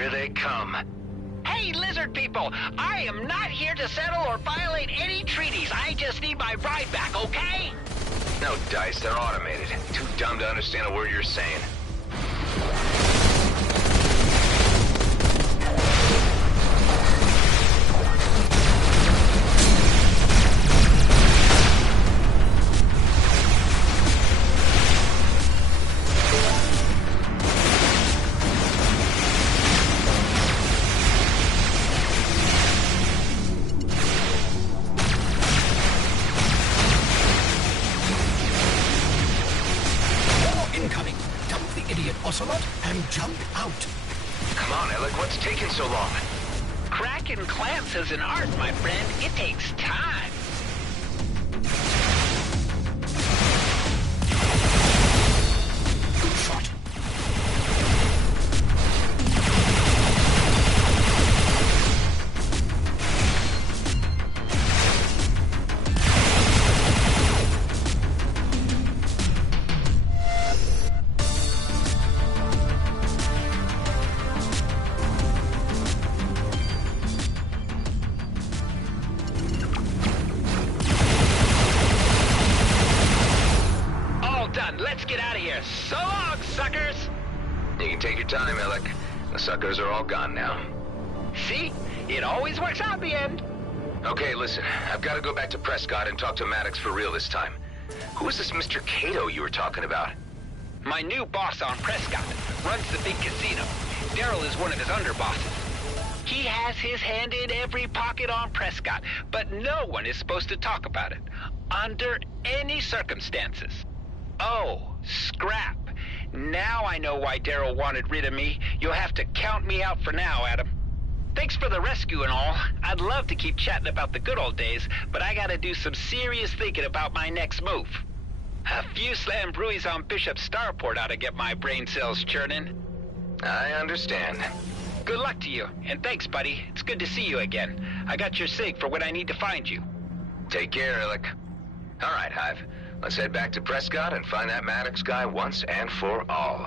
Here they come. Hey, lizard people! I am not here to settle or violate any treaties. I just need my ride back, okay? No dice, they're automated. Too dumb to understand a word you're saying. And jump out. Come on, Alec, what's taking so long? Cracking clamps is an art, my friend. It takes time. Good shot. So long, suckers! You can take your time, Alec. The suckers are all gone now. See? It always works out in the end. Okay, listen. I've got to go back to Prescott and talk to Maddox for real this time. Who is this Mr. Cato you were talking about? My new boss on Prescott. Runs the big casino. Daryl is one of his underbosses. He has his hand in every pocket on Prescott, but no one is supposed to talk about it. Under any circumstances. Oh, scrap. Now I know why Daryl wanted rid of me. You'll have to count me out for now, Adam. Thanks for the rescue and all. I'd love to keep chatting about the good old days, but I gotta do some serious thinking about my next move. A few slam brewies on Bishop's Starport ought to get my brain cells churning. I understand. Good luck to you, and thanks, buddy. It's good to see you again. I got your sig for when I need to find you. Take care, Alec. All right, Hive. Let's head back to Prescott and find that Maddox guy once and for all.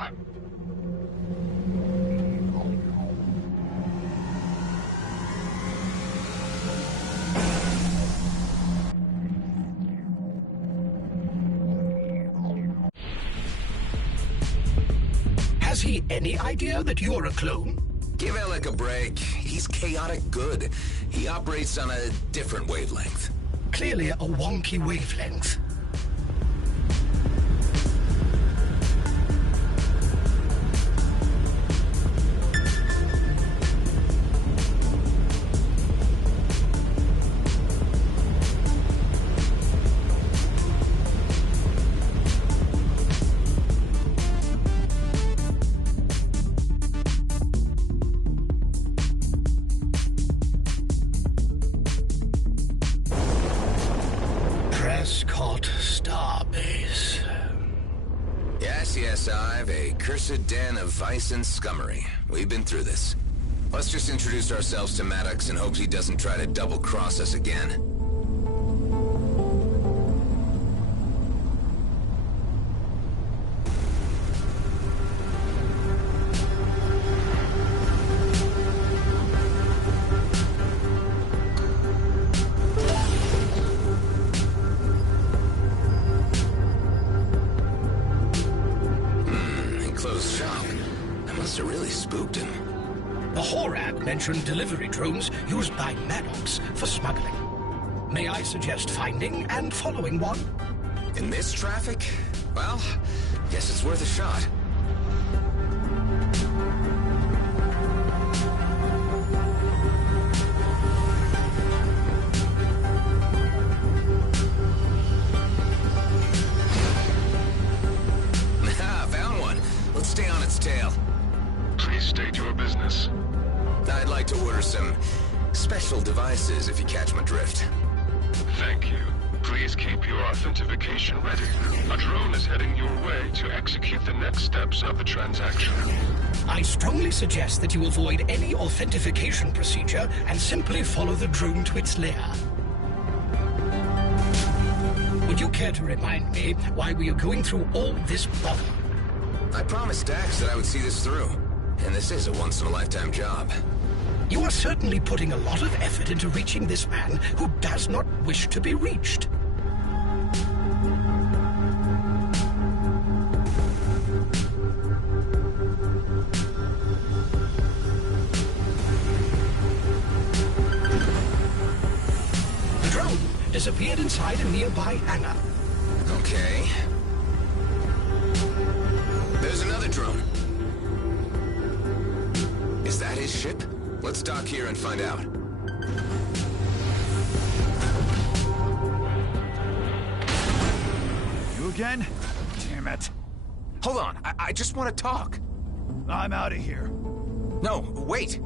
Has he any idea that you're a clone? Give Alec a break. He's chaotic good. He operates on a different wavelength. Clearly a wonky wavelength. Prescott Starbase. Yes, I've a cursed den of vice and scummery. We've been through this. Let's just introduce ourselves to Maddox and hope he doesn't try to double-cross us again. The Horab mentioned delivery drones used by Maddox for smuggling. May I suggest finding and following one? In this traffic? Well, guess it's worth a shot. Found one. Let's stay on its tail. Please state your business. I'd like to order some special devices, if you catch my drift. Thank you. Please keep your authentication ready. A drone is heading your way to execute the next steps of the transaction. I strongly suggest that you avoid any authentication procedure and simply follow the drone to its lair. Would you care to remind me why we are going through all this bother? I promised Dax that I would see this through. And this is a once-in-a-lifetime job. You are certainly putting a lot of effort into reaching this man who does not wish to be reached. The drone disappeared inside a nearby hangar. Okay. There's another drone. Is that his ship? Let's dock here and find out. You again? Damn it. Hold on, I just want to talk. I'm out of here. No, wait.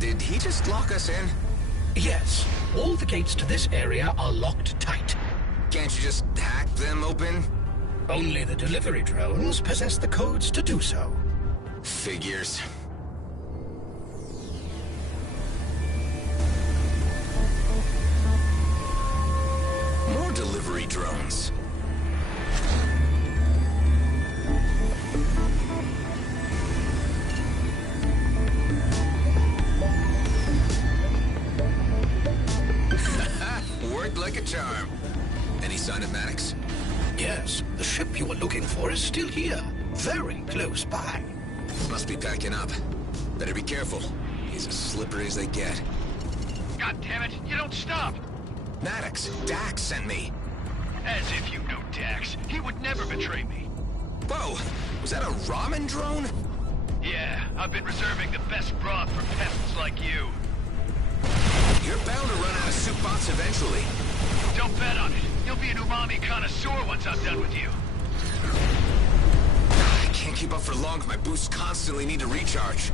Did he just lock us in? Yes, all the gates to this area are locked tight. Can't you just hack them open? Only the delivery drones possess the codes to do so. Figures. More delivery drones. Worked like a charm. Any sign of Maddox? Yes, the ship you were looking for is still here, very close by. Must be packing up. Better be careful. He's as slippery as they get. God damn it, you don't stop! Maddox, Dax sent me. As if you knew Dax. He would never betray me. Whoa, was that a ramen drone? Yeah, I've been reserving the best broth for peasants like you. You're bound to run out of soup bots eventually. Don't bet on it. You'll be an umami connoisseur once I'm done with you. I can't keep up for long. My boosts constantly need to recharge.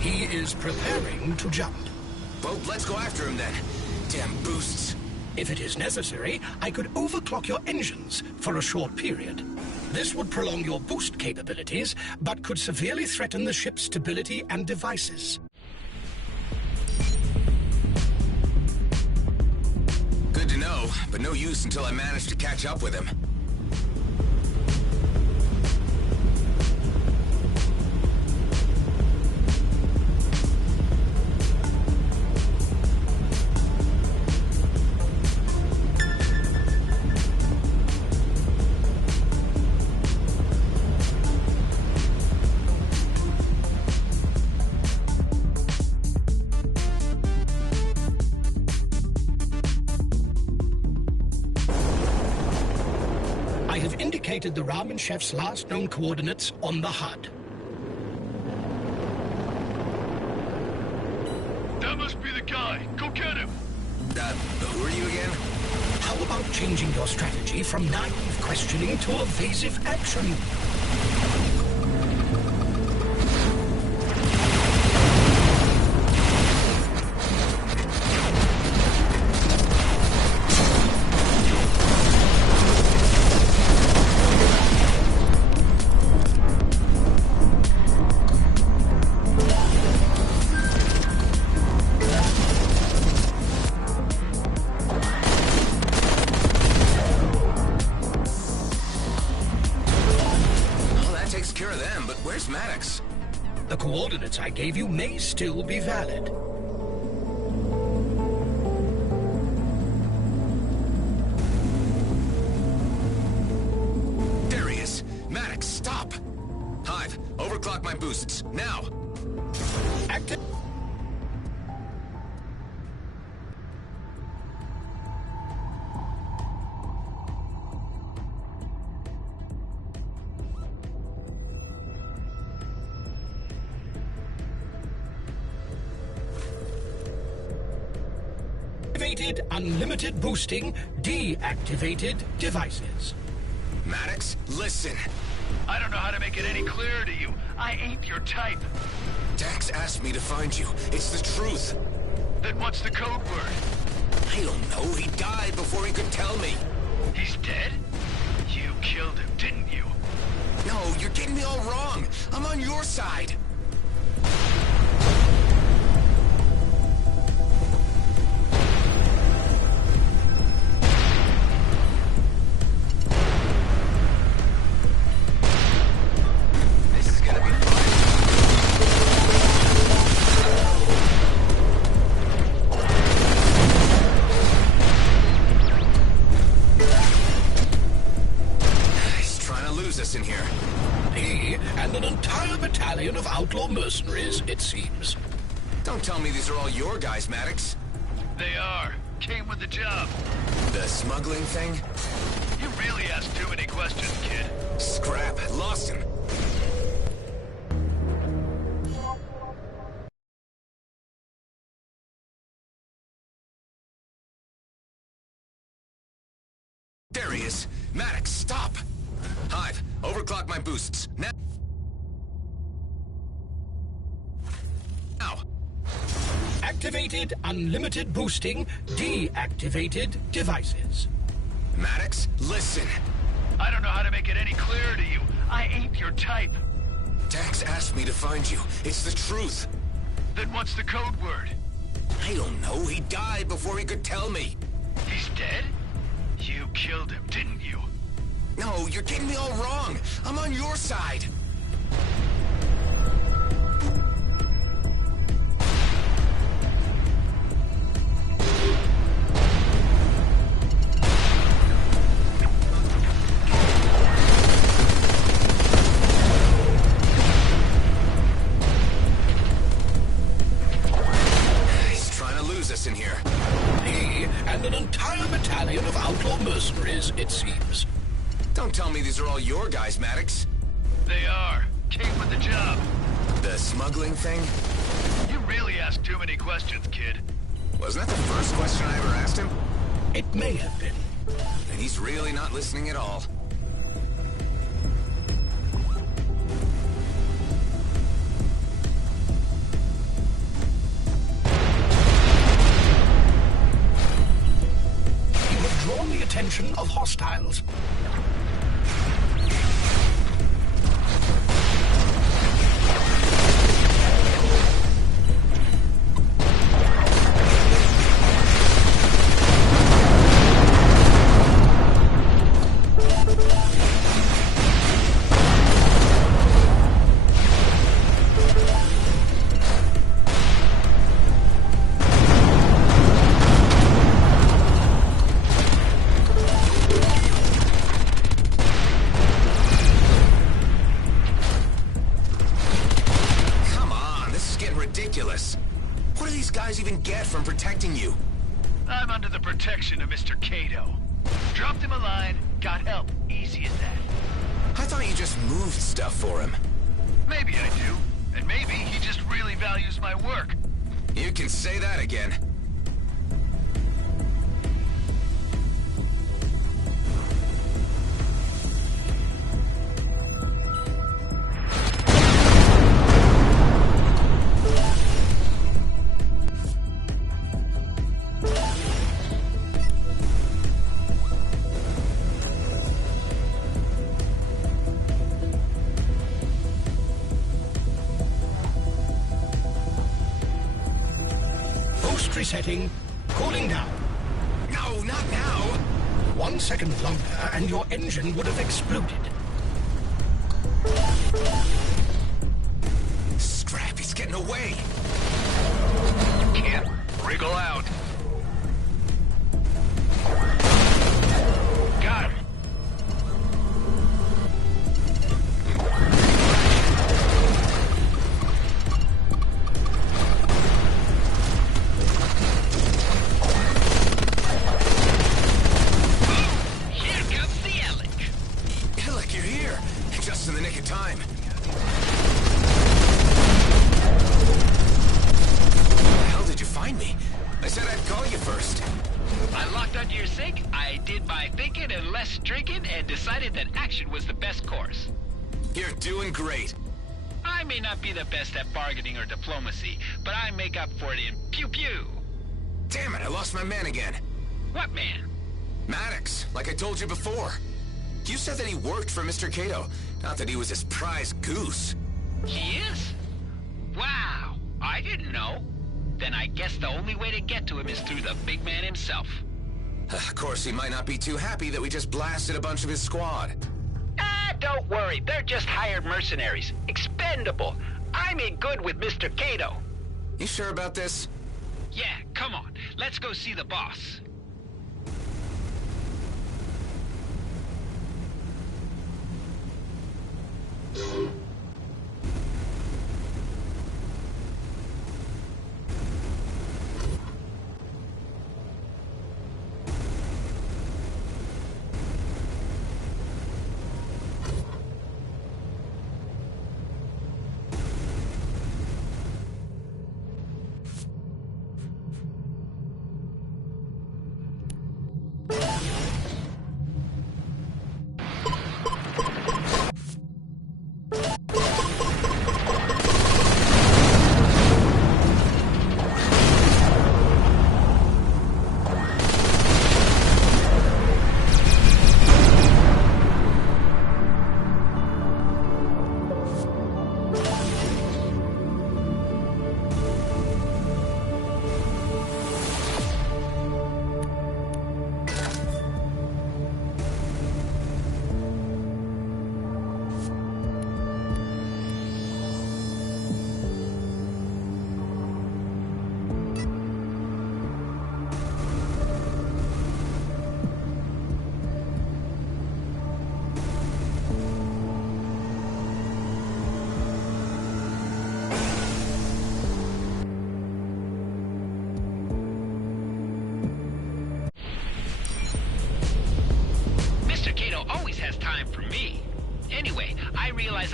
He is preparing to jump. Well, let's go after him then. Damn boosts. If it is necessary, I could overclock your engines for a short period. This would prolong your boost capabilities, but could severely threaten the ship's stability and devices. Good to know, but no use until I manage to catch up with him. I have indicated the ramen chef's last known coordinates on the HUD. That must be the guy. Go get him. Who are you again? How about changing your strategy from naive questioning to evasive action? Maddox. The coordinates I gave you may still be valid. There he is. Maddox, stop! Hive, overclock my boosts, now! Active. Activated unlimited boosting. Deactivated devices. Maddox, listen. I don't know how to make it any clearer to you. I ain't your type. Dax asked me to find you. It's the truth. Then what's the code word? I don't know. He died before he could tell me. He's dead? You killed him, didn't you? No, you're getting me all wrong. I'm on your side. In here. He and an entire battalion of outlaw mercenaries, it seems. Don't tell me these are all your guys, Maddox. They are. Came with the job. The smuggling thing? You really ask too many questions, kid. Scrap. I lost him. There he is. Maddox, stop! Hive, overclock my boosts. Now! Activated unlimited boosting. Deactivated devices. Maddox, listen. I don't know how to make it any clearer to you. I ain't your type. Dax asked me to find you. It's the truth. Then what's the code word? I don't know. He died before he could tell me. He's dead? You killed him, didn't you? No, you're getting me all wrong. I'm on your side. He's trying to lose us in here. He and an entire battalion of outlaw mercenaries, it seems. Don't tell me these are all your guys, Maddox. They are. Came with the job. The smuggling thing? You really ask too many questions, kid. Wasn't that the first question I ever asked him? It may have been. And he's really not listening at all. You have drawn the attention of hostiles. What do these guys even get from protecting you? I'm under the protection of Mr. Cato. Dropped him a line, got help. Easy as that. I thought you just moved stuff for him. Maybe I do. And maybe he just really values my work. You can say that again. Resetting. Cooling down. No, not now. 1 second longer and your engine would have exploded. Scrap, he's getting away. Can't wriggle out. Got him. In the nick of time. How the hell did you find me? I said I'd For your sake, I did my thinking and less drinking and decided that action was the best course. You're doing great. I may not be the best at bargaining or diplomacy, but I make up for it in pew-pew. Damn it, I lost my man again. What man? Maddox, like I told you before. You said that he worked for Mr. Cato, not that he was his prize goose. He is? Wow, I didn't know. Then I guess the only way to get to him is through the big man himself. Of course, he might not be too happy that we just blasted a bunch of his squad. Ah, don't worry. They're just hired mercenaries. Expendable. I'm in good with Mr. Cato. You sure about this? Yeah, come on. Let's go see the boss.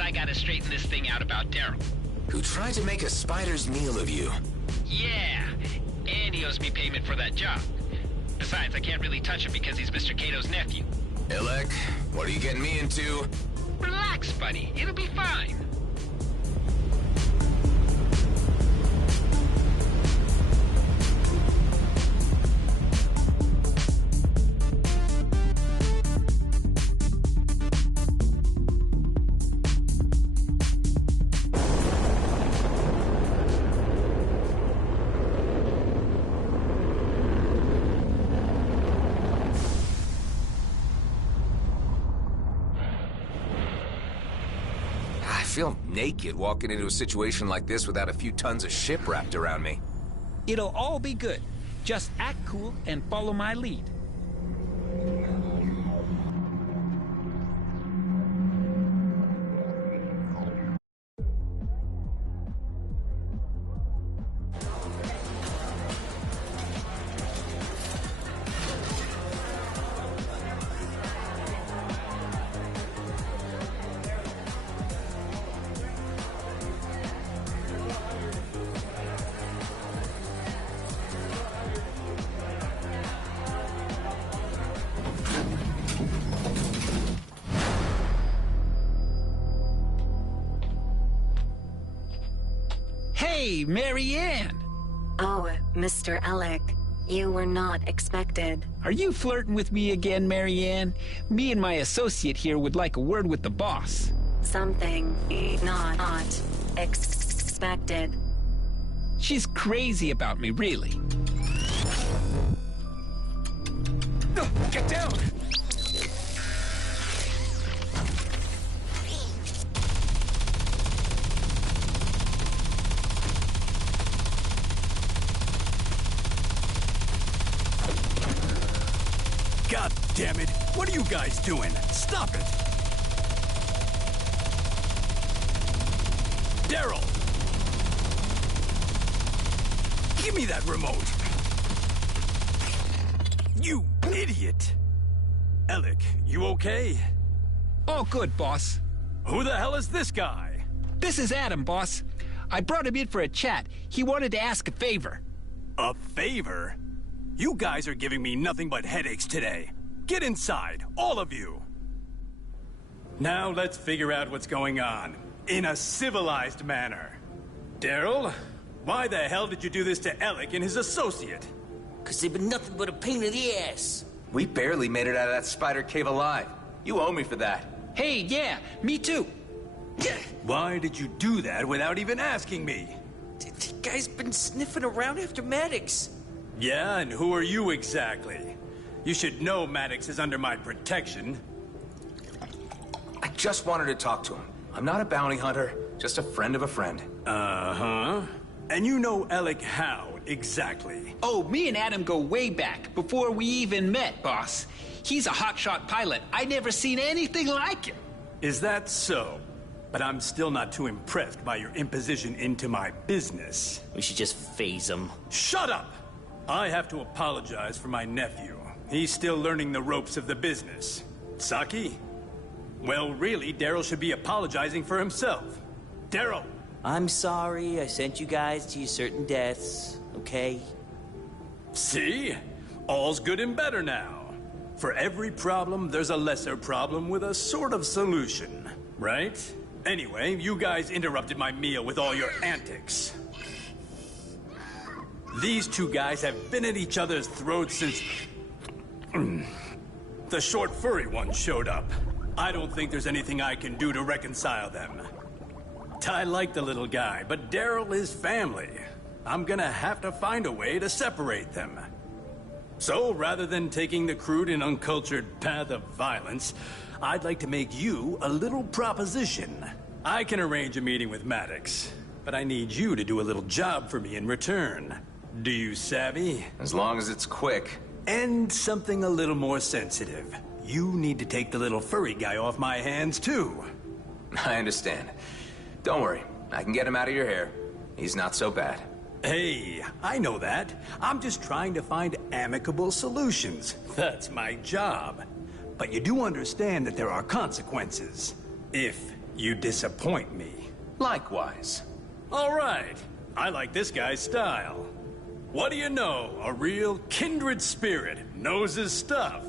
I gotta straighten this thing out about Daryl. Who tried to make a spider's meal of you. Yeah, and he owes me payment for that job. Besides, I can't really touch him because he's Mr. Cato's nephew. Ilek, what are you getting me into? Relax, buddy. It'll be fine. I feel naked walking into a situation like this without a few tons of ship wrapped around me. It'll all be good. Just act cool and follow my lead. Hey, Marianne! Oh, Mr. Alec, you were not expected. Are you flirting with me again, Marianne? Me and my associate here would like a word with the boss. Something not expected. She's crazy about me, really. Get down! God damn it! What are you guys doing? Stop it! Daryl! Give me that remote! You idiot! Alec, you okay? All good, boss. Who the hell is this guy? This is Adam, boss. I brought him in for a chat. He wanted to ask a favor. A favor? You guys are giving me nothing but headaches today. Get inside, all of you. Now let's figure out what's going on, in a civilized manner. Daryl, why the hell did you do this to Alec and his associate? 'Cause they've been nothing but a pain in the ass. We barely made it out of that spider cave alive. You owe me for that. Hey, yeah, me too. Why did you do that without even asking me? The guy's been sniffing around after Maddox. Yeah, and who are you exactly? You should know Maddox is under my protection. I just wanted to talk to him. I'm not a bounty hunter, just a friend of a friend. Uh-huh. And you know Alec how, exactly? Oh, me and Adam go way back, before we even met, boss. He's a hotshot pilot. I never seen anything like him. Is that so? But I'm still not too impressed by your imposition into my business. We should just phase him. Shut up! I have to apologize for my nephew. He's still learning the ropes of the business. Saki? Well, really, Daryl should be apologizing for himself. Daryl! I'm sorry I sent you guys to your certain deaths, okay? See? All's good and better now. For every problem, there's a lesser problem with a sort of solution, right? Anyway, you guys interrupted my meal with all your antics. These two guys have been at each other's throats since... the short furry one showed up. I don't think there's anything I can do to reconcile them. I like the little guy, but Daryl is family. I'm gonna have to find a way to separate them. So, rather than taking the crude and uncultured path of violence, I'd like to make you a little proposition. I can arrange a meeting with Maddox, but I need you to do a little job for me in return. Do you savvy? As long as it's quick. And something a little more sensitive. You need to take the little furry guy off my hands, too. I understand. Don't worry, I can get him out of your hair. He's not so bad. Hey, I know that. I'm just trying to find amicable solutions. That's my job. But you do understand that there are consequences if you disappoint me. Likewise. All right. I like this guy's style. What do you know? A real kindred spirit knows his stuff.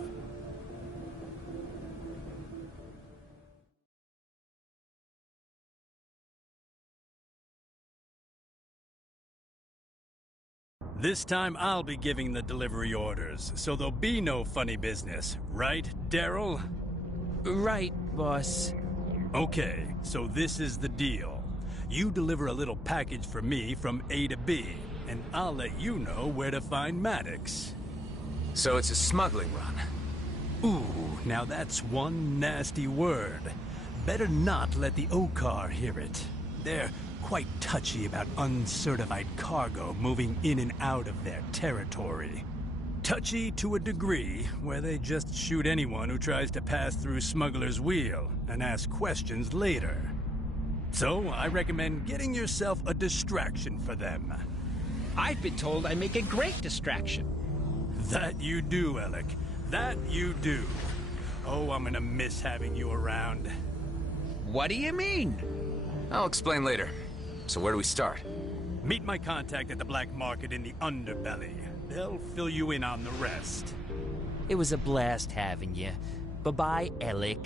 This time I'll be giving the delivery orders, so there'll be no funny business. Right, Daryl? Right, boss. Okay, so this is the deal. You deliver a little package for me from A to B, and I'll let you know where to find Maddox. So it's a smuggling run. Ooh, now that's one nasty word. Better not let the O-Car hear it. They're quite touchy about uncertified cargo moving in and out of their territory. Touchy to a degree where they just shoot anyone who tries to pass through Smuggler's Wheel and ask questions later. So I recommend getting yourself a distraction for them. I've been told I make a great distraction. That you do, Alec. That you do. Oh, I'm gonna miss having you around. What do you mean? I'll explain later. So where do we start? Meet my contact at the black market in the underbelly. They'll fill you in on the rest. It was a blast having you. Bye-bye, Alec.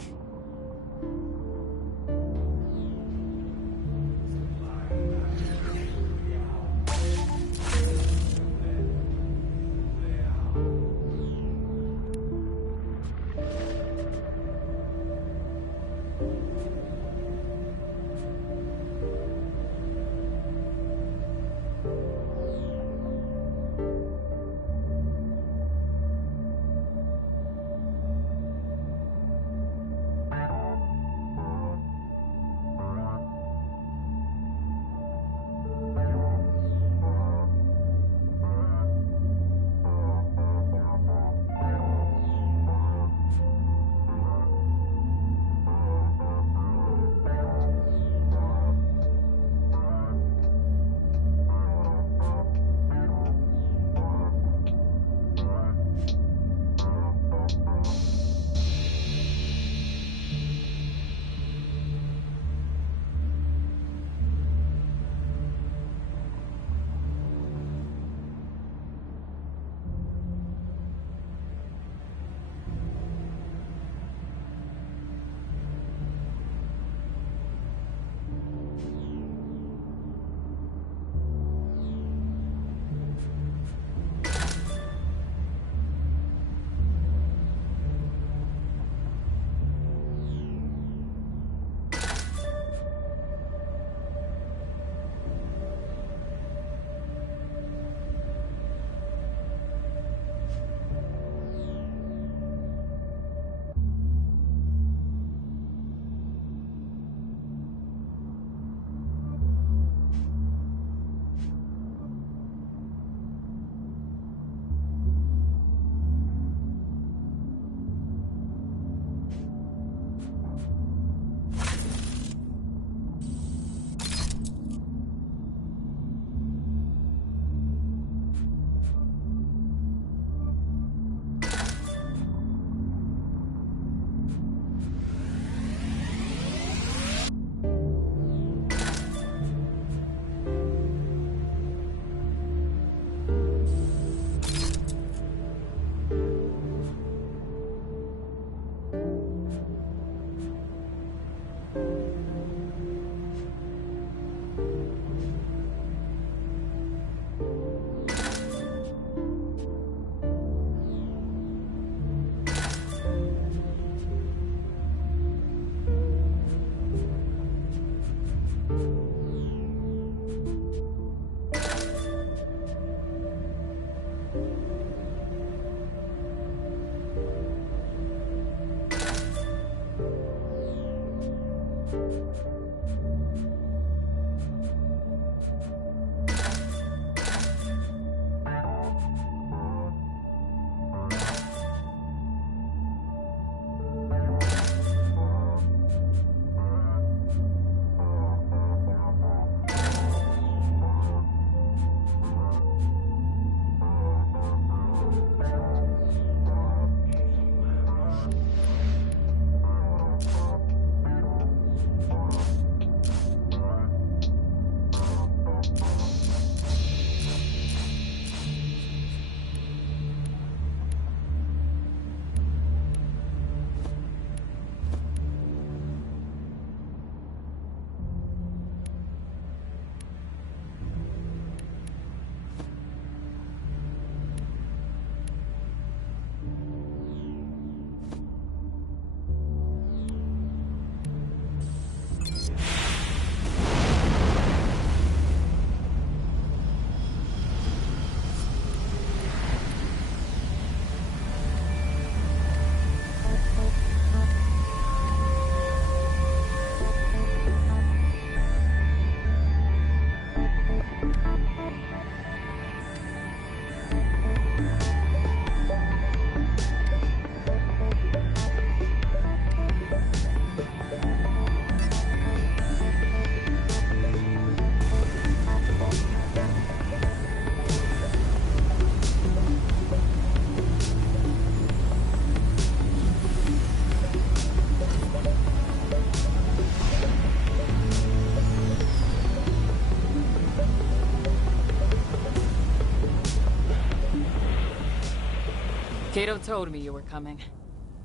Kato told me you were coming.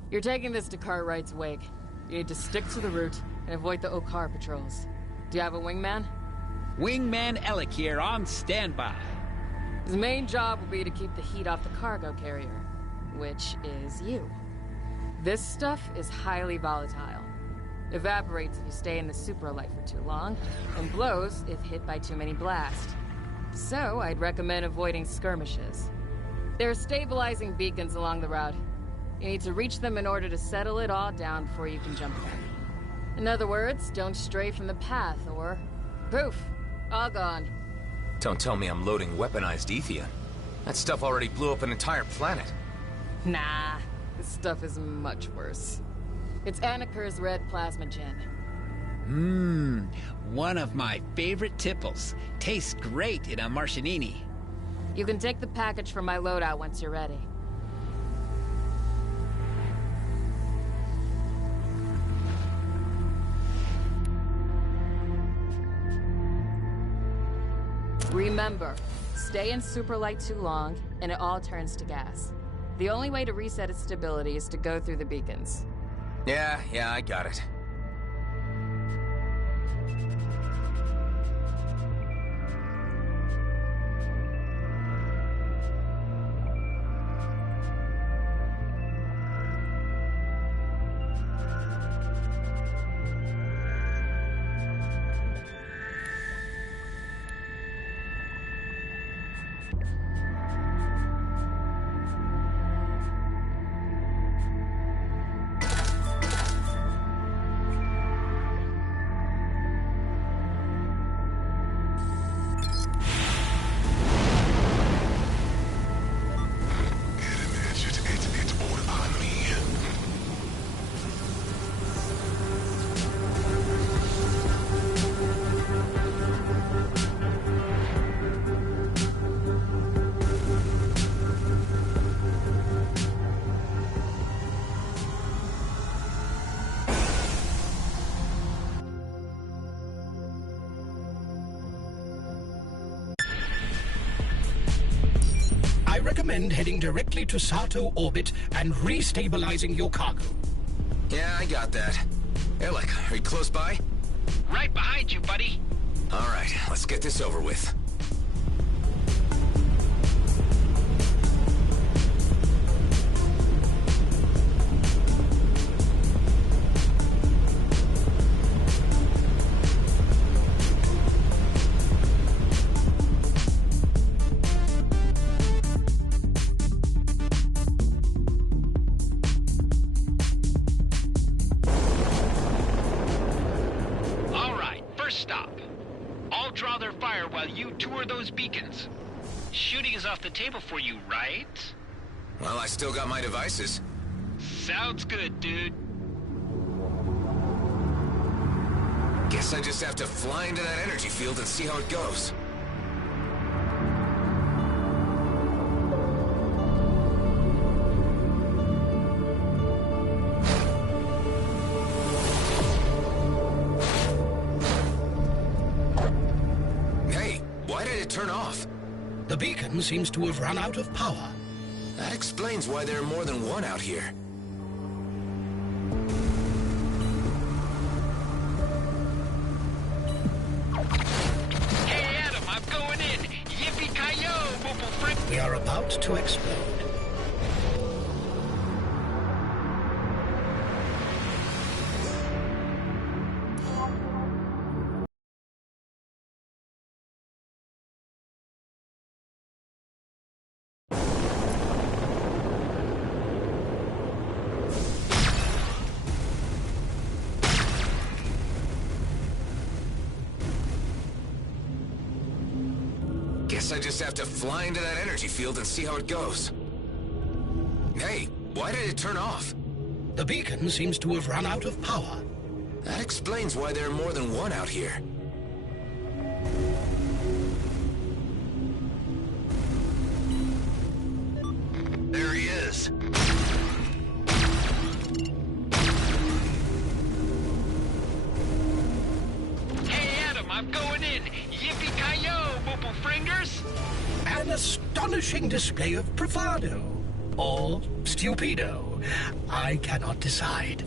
You're taking this to Cartwright's wake. You need to stick to the route and avoid the Okar patrols. Do you have a wingman? Wingman Alec here on standby. His main job will be to keep the heat off the cargo carrier, which is you. This stuff is highly volatile. Evaporates if you stay in the supralight for too long, and blows if hit by too many blasts. So, I'd recommend avoiding skirmishes. There are stabilizing beacons along the route. You need to reach them in order to settle it all down before you can jump in. In other words, don't stray from the path, or... poof! All gone. Don't tell me I'm loading weaponized ethium. That stuff already blew up an entire planet. Nah, this stuff is much worse. It's Anniker's red plasma gin. One of my favorite tipples. Tastes great in a Martianini. You can take the package from my loadout once you're ready. Remember, stay in superlight too long, and it all turns to gas. The only way to reset its stability is to go through the beacons. Yeah, I got it. I recommend heading directly to Sato orbit and restabilizing your cargo. Yeah, I got that. Alec, are you close by? Right behind you, buddy. All right, let's get this over with. Off the table for you, right? Well, I still got my devices. Sounds good, dude. Guess I just have to fly into that energy field and see how it goes. Hey, why did it turn off? The beacon seems to have run out of power. That explains why there are more than one out here. Hey, Adam, I'm going in. Yippee-ki-yo, mobile friend. We are about to explode. Guess I just have to fly into that energy field and see how it goes. Hey, why did it turn off? The beacon seems to have run out of power. That explains why there are more than one out here. There he is. Hey, Adam, I'm going in. Yippee-ki-yo, mobile fringers. An astonishing display of bravado. or stupido. I cannot decide.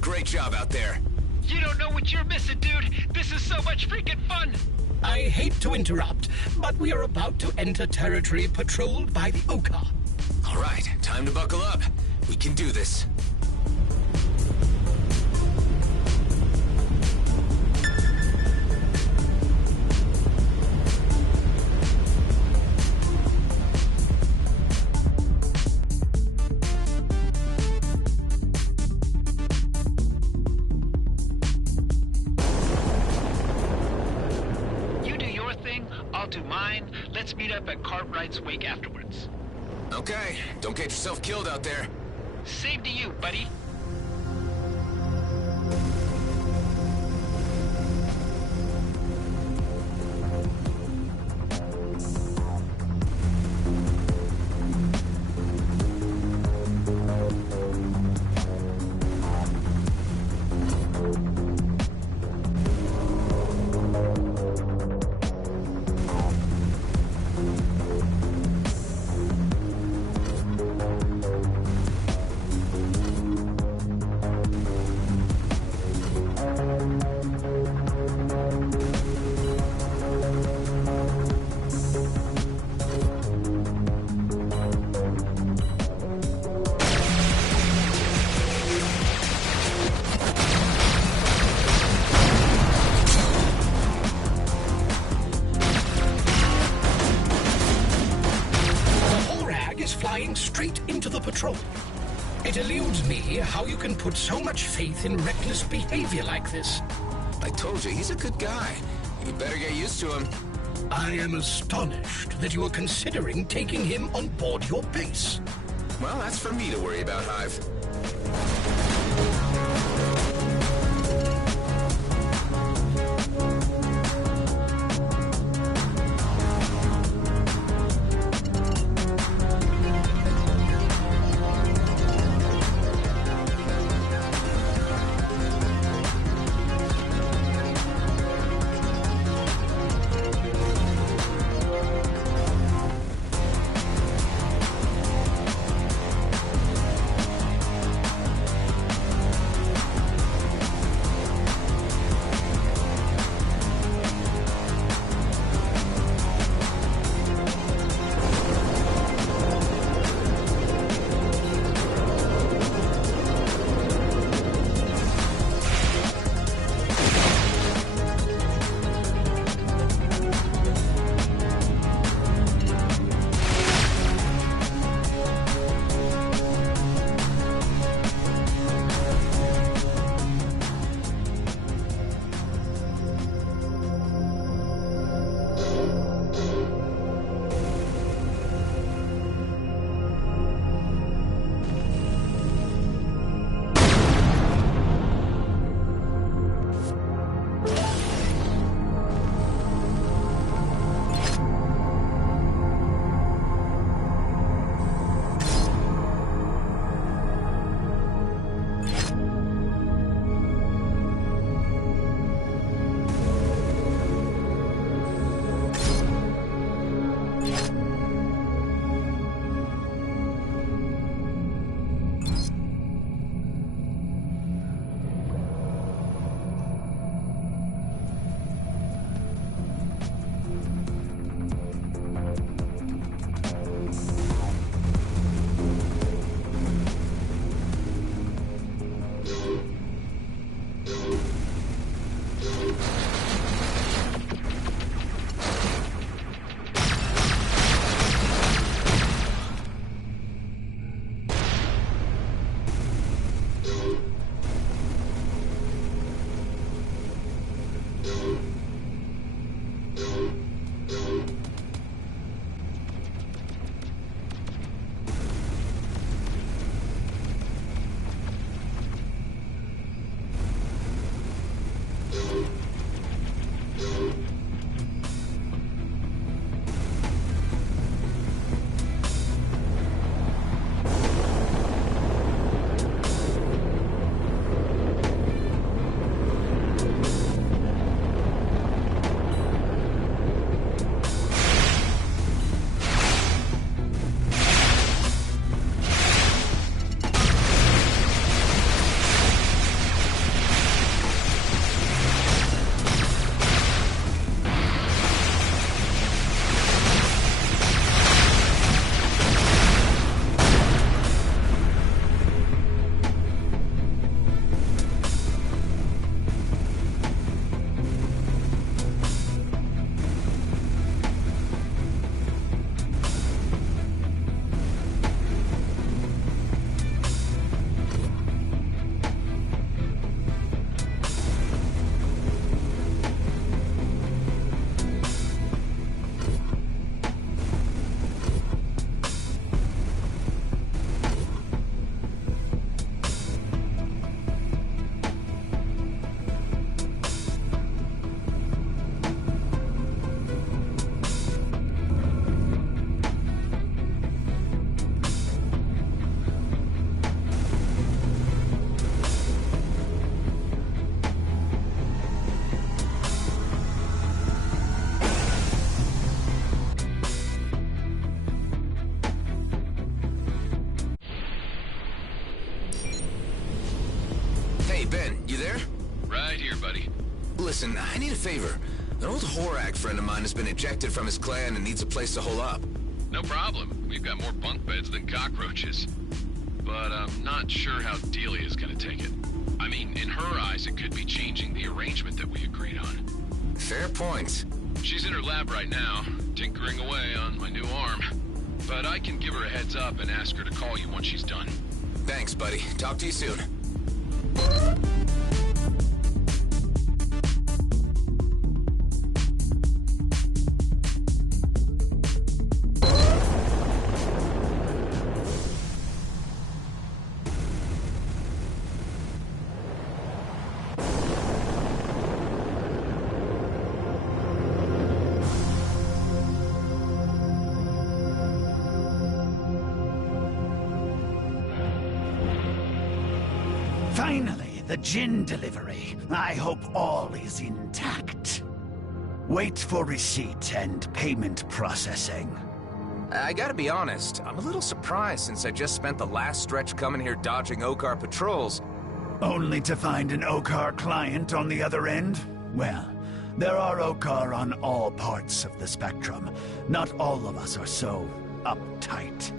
Great job out there. You don't know what you're missing, dude. This is so much freaking fun. I hate to interrupt, but we are about to enter territory patrolled by the Oka. All right, time to buckle up. We can do this. Let's meet up at Cartwright's wake afterwards. Okay, don't get yourself killed out there. Same to you, buddy. Straight into the patrol. It eludes me how you can put so much faith in reckless behavior like this. I told you, he's a good guy. You better get used to him. I am astonished that you are considering taking him on board your base. Well, that's for me to worry about, Hive. Listen, I need a favor. An old Horak friend of mine has been ejected from his clan and needs a place to hole up. No problem. We've got more bunk beds than cockroaches. But I'm not sure how Delia is gonna take it. I mean, in her eyes, it could be changing the arrangement that we agreed on. Fair point. She's in her lab right now, tinkering away on my new arm. But I can give her a heads up and ask her to call you once she's done. Thanks, buddy. Talk to you soon. Finally, the gin delivery. I hope all is intact. Wait for receipt and payment processing. I gotta be honest, I'm a little surprised since I just spent the last stretch coming here dodging Okar patrols. Only to find an Okar client on the other end? Well, there are Okar on all parts of the spectrum. Not all of us are so uptight.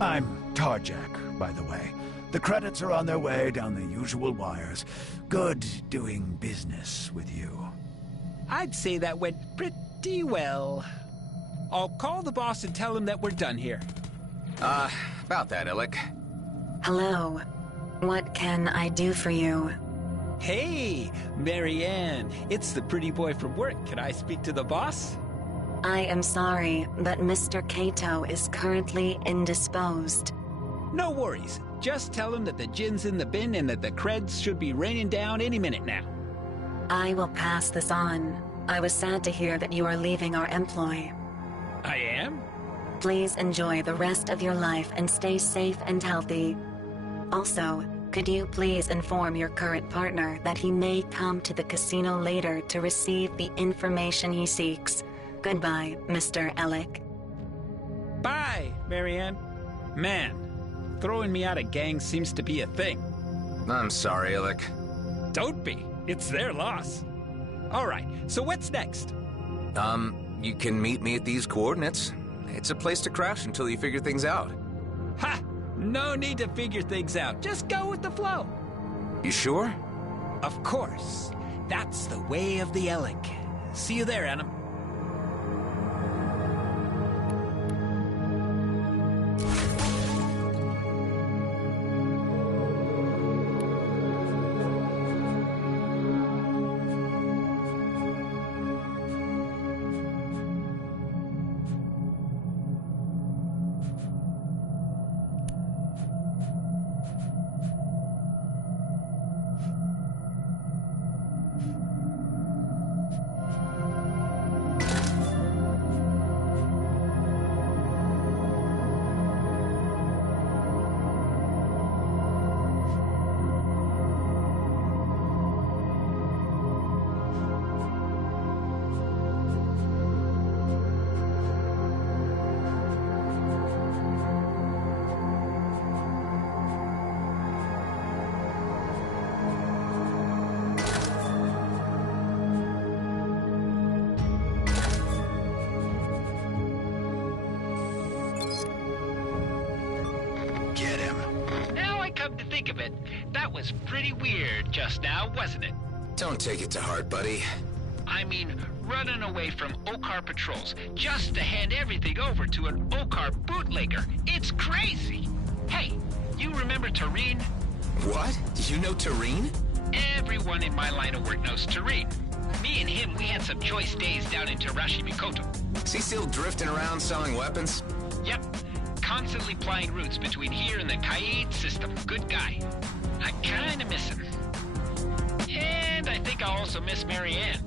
I'm Tarjak, by the way. The credits are on their way down the usual wires. Good doing business with you. I'd say that went pretty well. I'll call the boss and tell him that we're done here. About that, Illick. Hello. What can I do for you? Hey, Marianne. It's the pretty boy from work. Can I speak to the boss? I am sorry, but Mr. Kato is currently indisposed. No worries. Just tell him that the gin's in the bin and that the creds should be raining down any minute now. I will pass this on. I was sad to hear that you are leaving our employ. I am? Please enjoy the rest of your life and stay safe and healthy. Also, could you please inform your current partner that he may come to the casino later to receive the information he seeks? Goodbye, Mr. Ellick. Bye, Marianne. Man, throwing me out of gangs seems to be a thing. I'm sorry, Illick. Don't be. It's their loss. All right, so what's next? You can meet me at these coordinates. It's a place to crash until you figure things out. Ha! No need to figure things out. Just go with the flow. You sure? Of course. That's the way of the Ellick. See you there, Adam. That was pretty weird just now, wasn't it? Don't take it to heart, buddy. I mean, running away from Okar patrols just to hand everything over to an Okar bootlegger. It's crazy! Hey, you remember Tareen? What? You know Tareen? Everyone in my line of work knows Tareen. Me and him, we had some choice days down in Tarashi Mikoto. Is he still drifting around selling weapons? Yep. Constantly plying routes between here and the Kaid system. Good guy. I kinda miss him. And I think I also miss Marianne.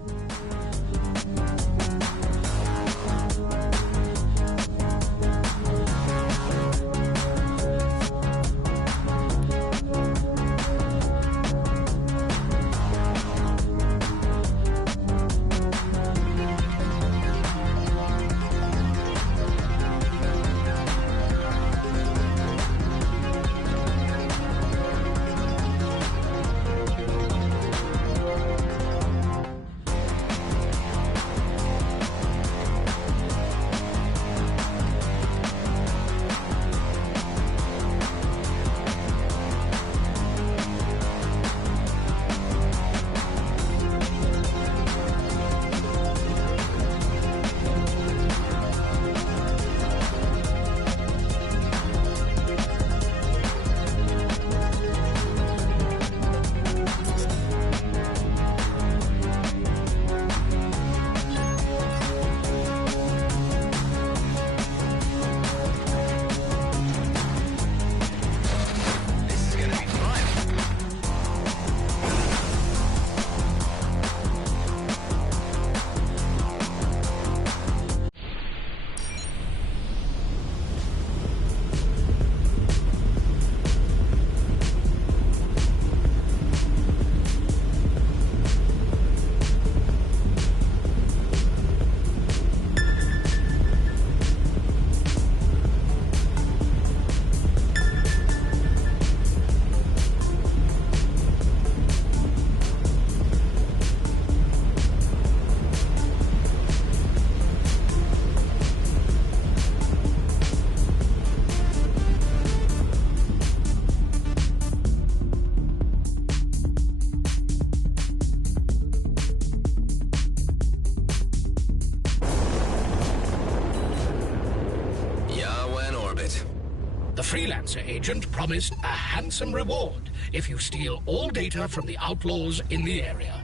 The freelancer agent promised a handsome reward if you steal all data from the outlaws in the area.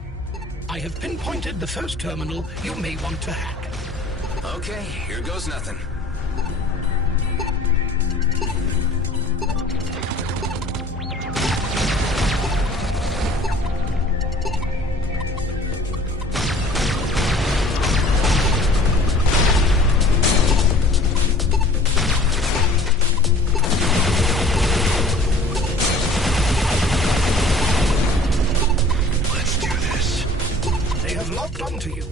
I have pinpointed the first terminal you may want to hack. Okay, here goes nothing. Onto you.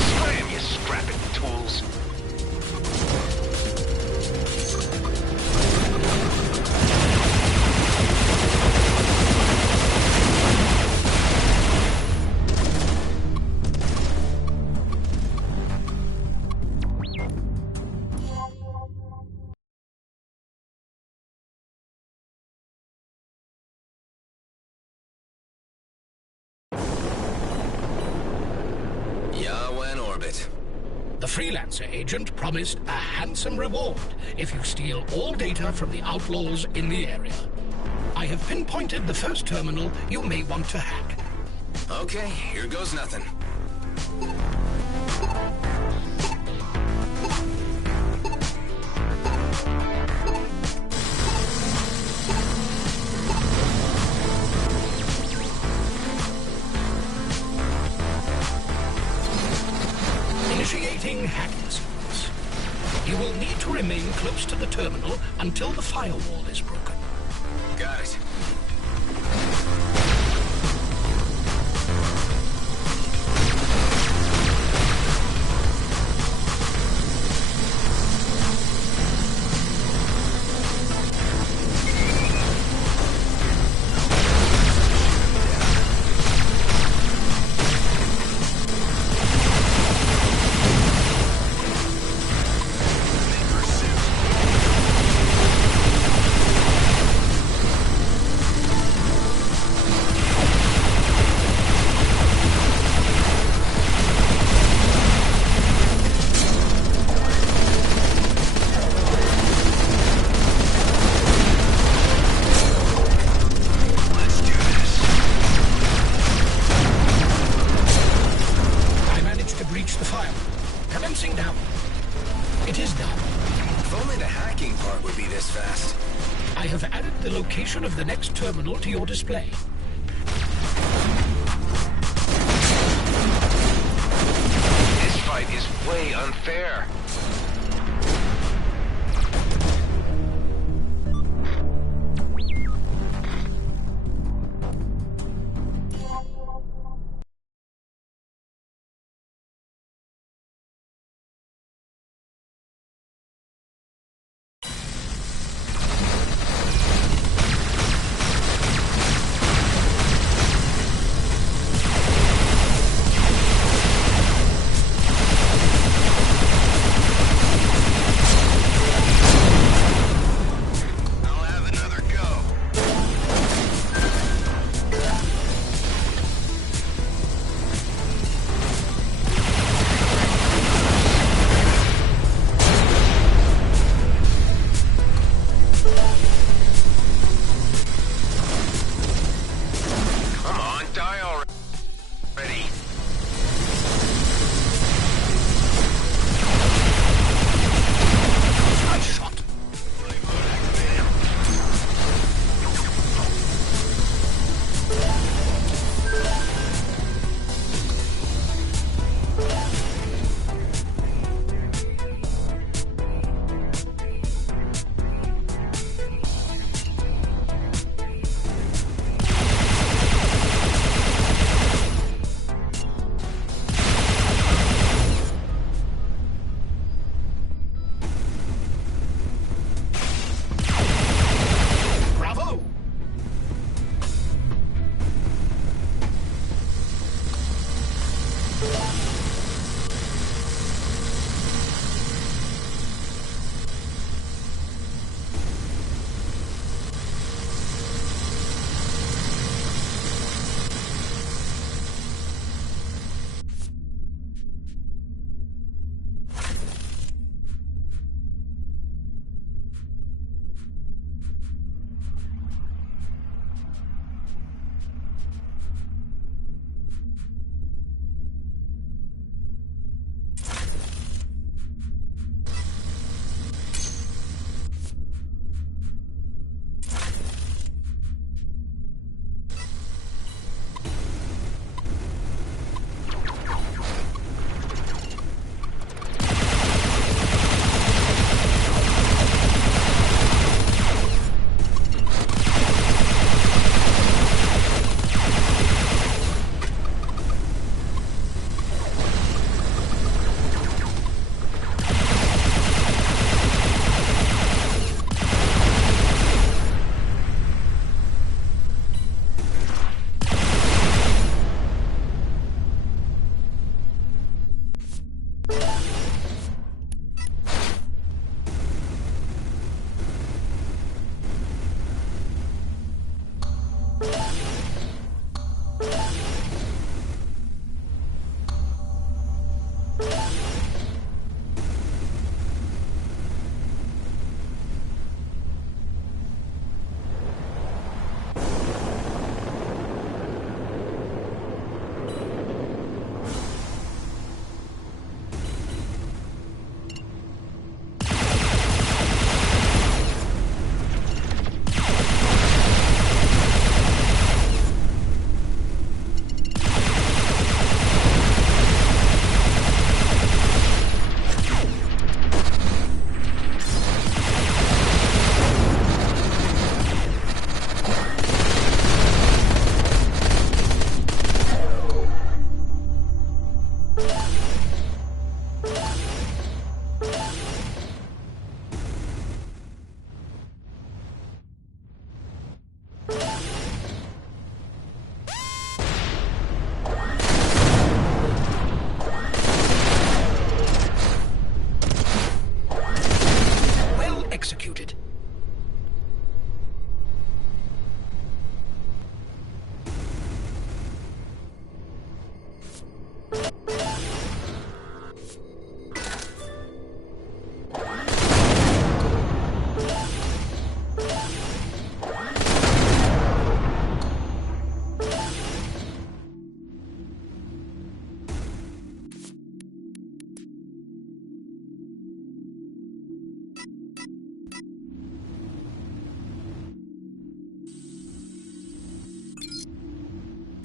Scram, you scrapping tools. The freelancer agent promised a handsome reward if you steal all data from the outlaws in the area. I have pinpointed the first terminal you may want to hack. Okay, here goes nothing. Initiating hacking sequence. You will need to remain close to the terminal until the firewall is broken. Got it. Of the next terminal to your display. This fight is way unfair.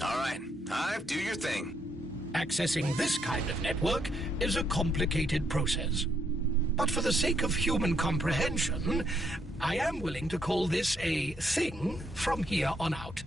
All right, Hive, do your thing. Accessing this kind of network is a complicated process. But for the sake of human comprehension, I am willing to call this a thing from here on out.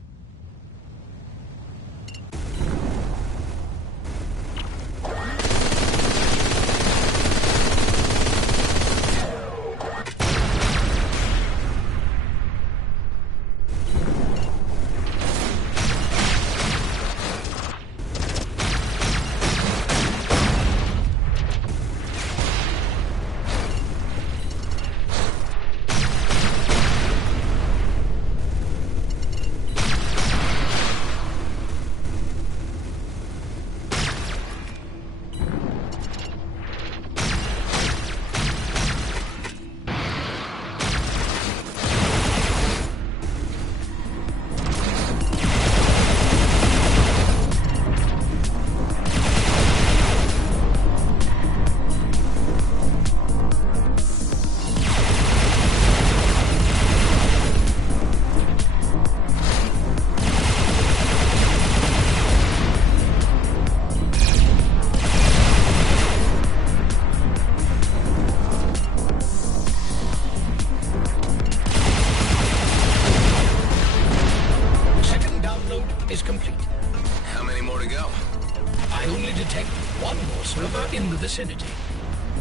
Vicinity.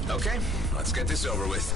Okay, let's get this over with.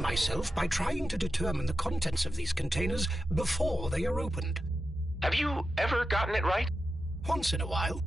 Myself by trying to determine the contents of these containers before they are opened. Have you ever gotten it right? Once in a while.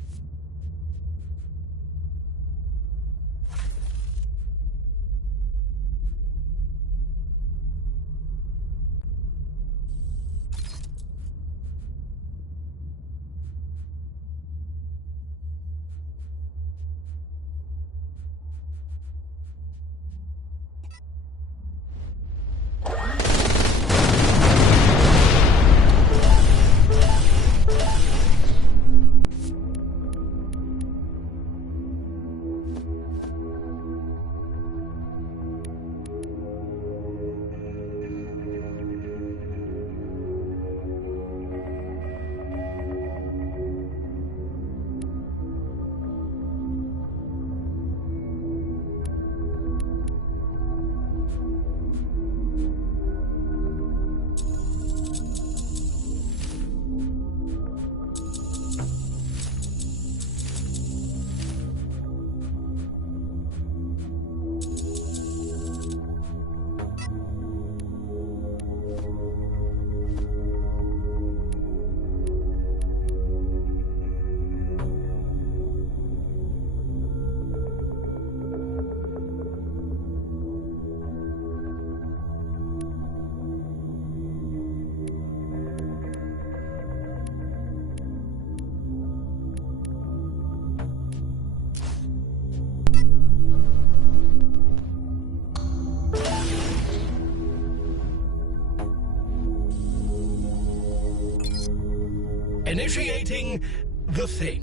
Initiating the thing.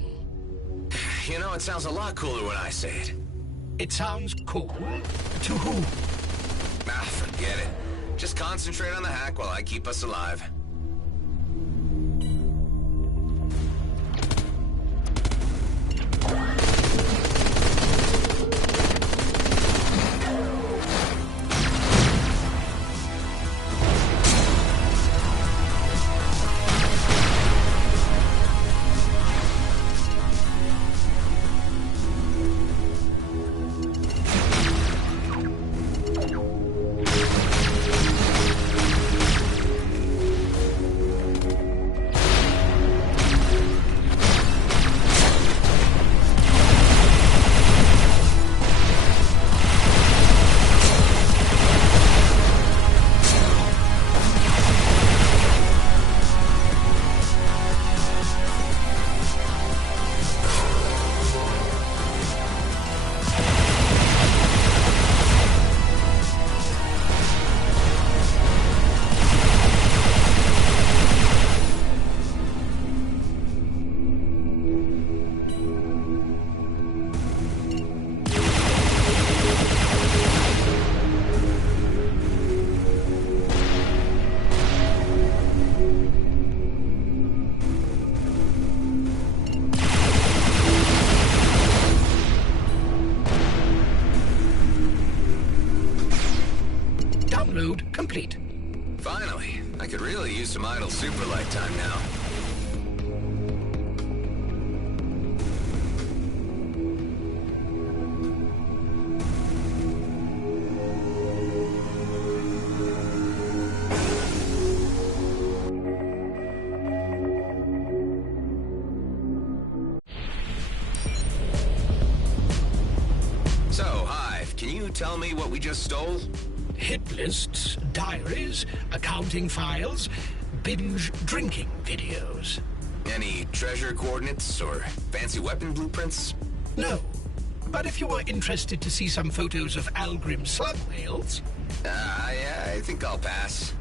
You know, it sounds a lot cooler when I say it. It sounds cool? To who? Ah, forget it. Just concentrate on the hack while I keep us alive. Download complete. Finally. I could really use some idle super light time now. So, Hive, can you tell me what we just stole? Hit lists, diaries, accounting files, binge drinking videos. Any treasure coordinates or fancy weapon blueprints? No. But if you were interested to see some photos of Algrim slug whales... I think I'll pass.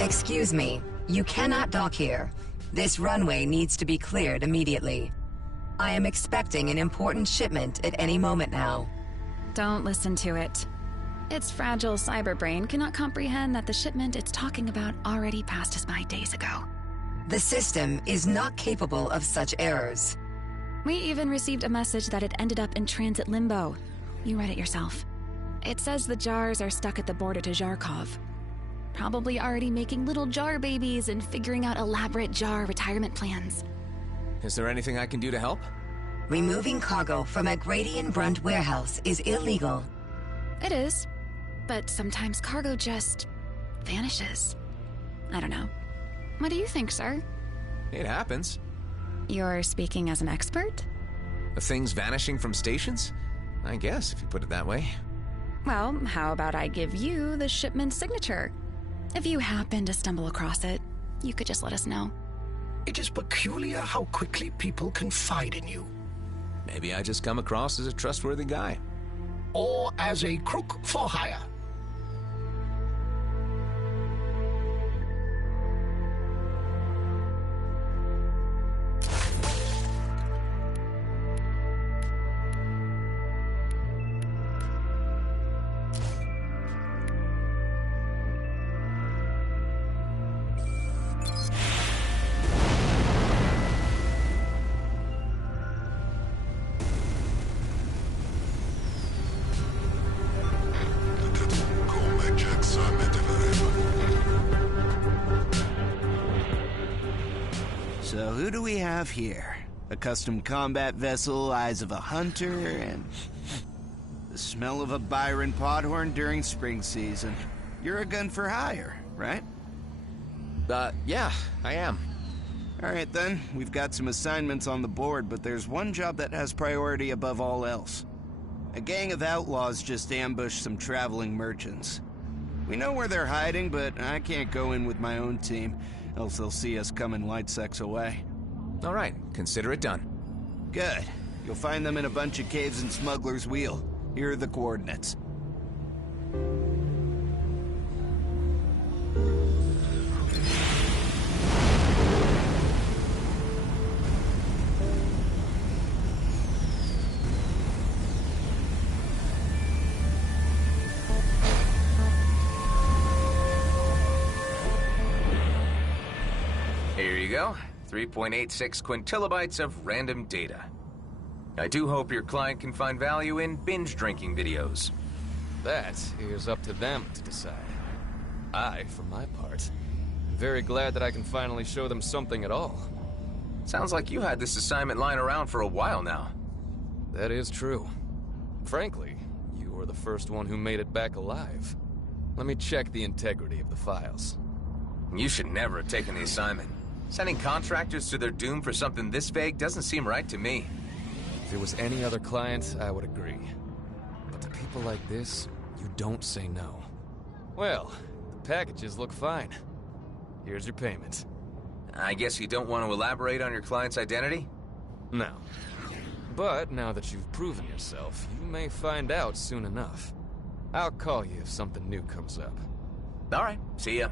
Excuse me, you cannot dock here. This runway needs to be cleared immediately. I am expecting an important shipment at any moment now. Don't listen to it. Its fragile cyber brain cannot comprehend that the shipment it's talking about already passed us by days ago. The system is not capable of such errors. We even received a message that it ended up in transit limbo. You read it yourself. It says the jars are stuck at the border to Zharkov. Probably already making little jar babies and figuring out elaborate jar retirement plans. Is there anything I can do to help? Removing cargo from a Gradian Brunt warehouse is illegal. It is, but sometimes cargo just vanishes. I don't know. What do you think, sir? It happens. You're speaking as an expert? Of things vanishing from stations? I guess, if you put it that way. Well, how about I give you the shipment's signature? If you happen to stumble across it, you could just let us know. It is peculiar how quickly people confide in you. Maybe I just come across as a trustworthy guy. Or as a crook for hire. So who do we have here? A custom combat vessel, eyes of a hunter, and the smell of a Byron podhorn during spring season. You're a gun for hire, right? Yeah, I am. Alright then, we've got some assignments on the board, but there's one job that has priority above all else. A gang of outlaws just ambushed some traveling merchants. We know where they're hiding, but I can't go in with my own team, else they'll see us coming light sex away. Alright, consider it done. Good. You'll find them in a bunch of caves in Smuggler's Wheel. Here are the coordinates. Here you go. 3.86 quintilobytes of random data. I do hope your client can find value in binge drinking videos. That is up to them to decide. I, for my part, am very glad that I can finally show them something at all. Sounds like you had this assignment lying around for a while now. That is true. Frankly, you were the first one who made it back alive. Let me check the integrity of the files. You should never have taken the assignment. Sending contractors to their doom for something this vague doesn't seem right to me. If it was any other client, I would agree. But to people like this, you you don't say no. Well, the packages look fine. Here's your payment. I guess you don't want to elaborate on your client's identity? No. But now that you've proven yourself, you may find out soon enough. I'll call you if something new comes up. All right, see ya.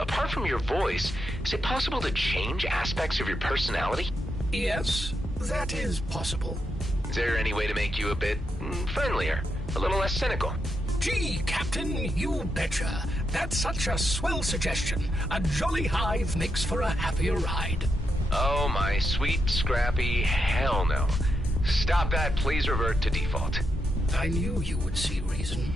Apart from your voice, is it possible to change aspects of your personality? Yes, that is possible. Is there any way to make you a bit friendlier, a little less cynical? Gee, Captain, you betcha. That's such a swell suggestion. A jolly hive makes for a happier ride. Oh, my sweet, scrappy, hell no. Stop that, please revert to default. I knew you would see reason.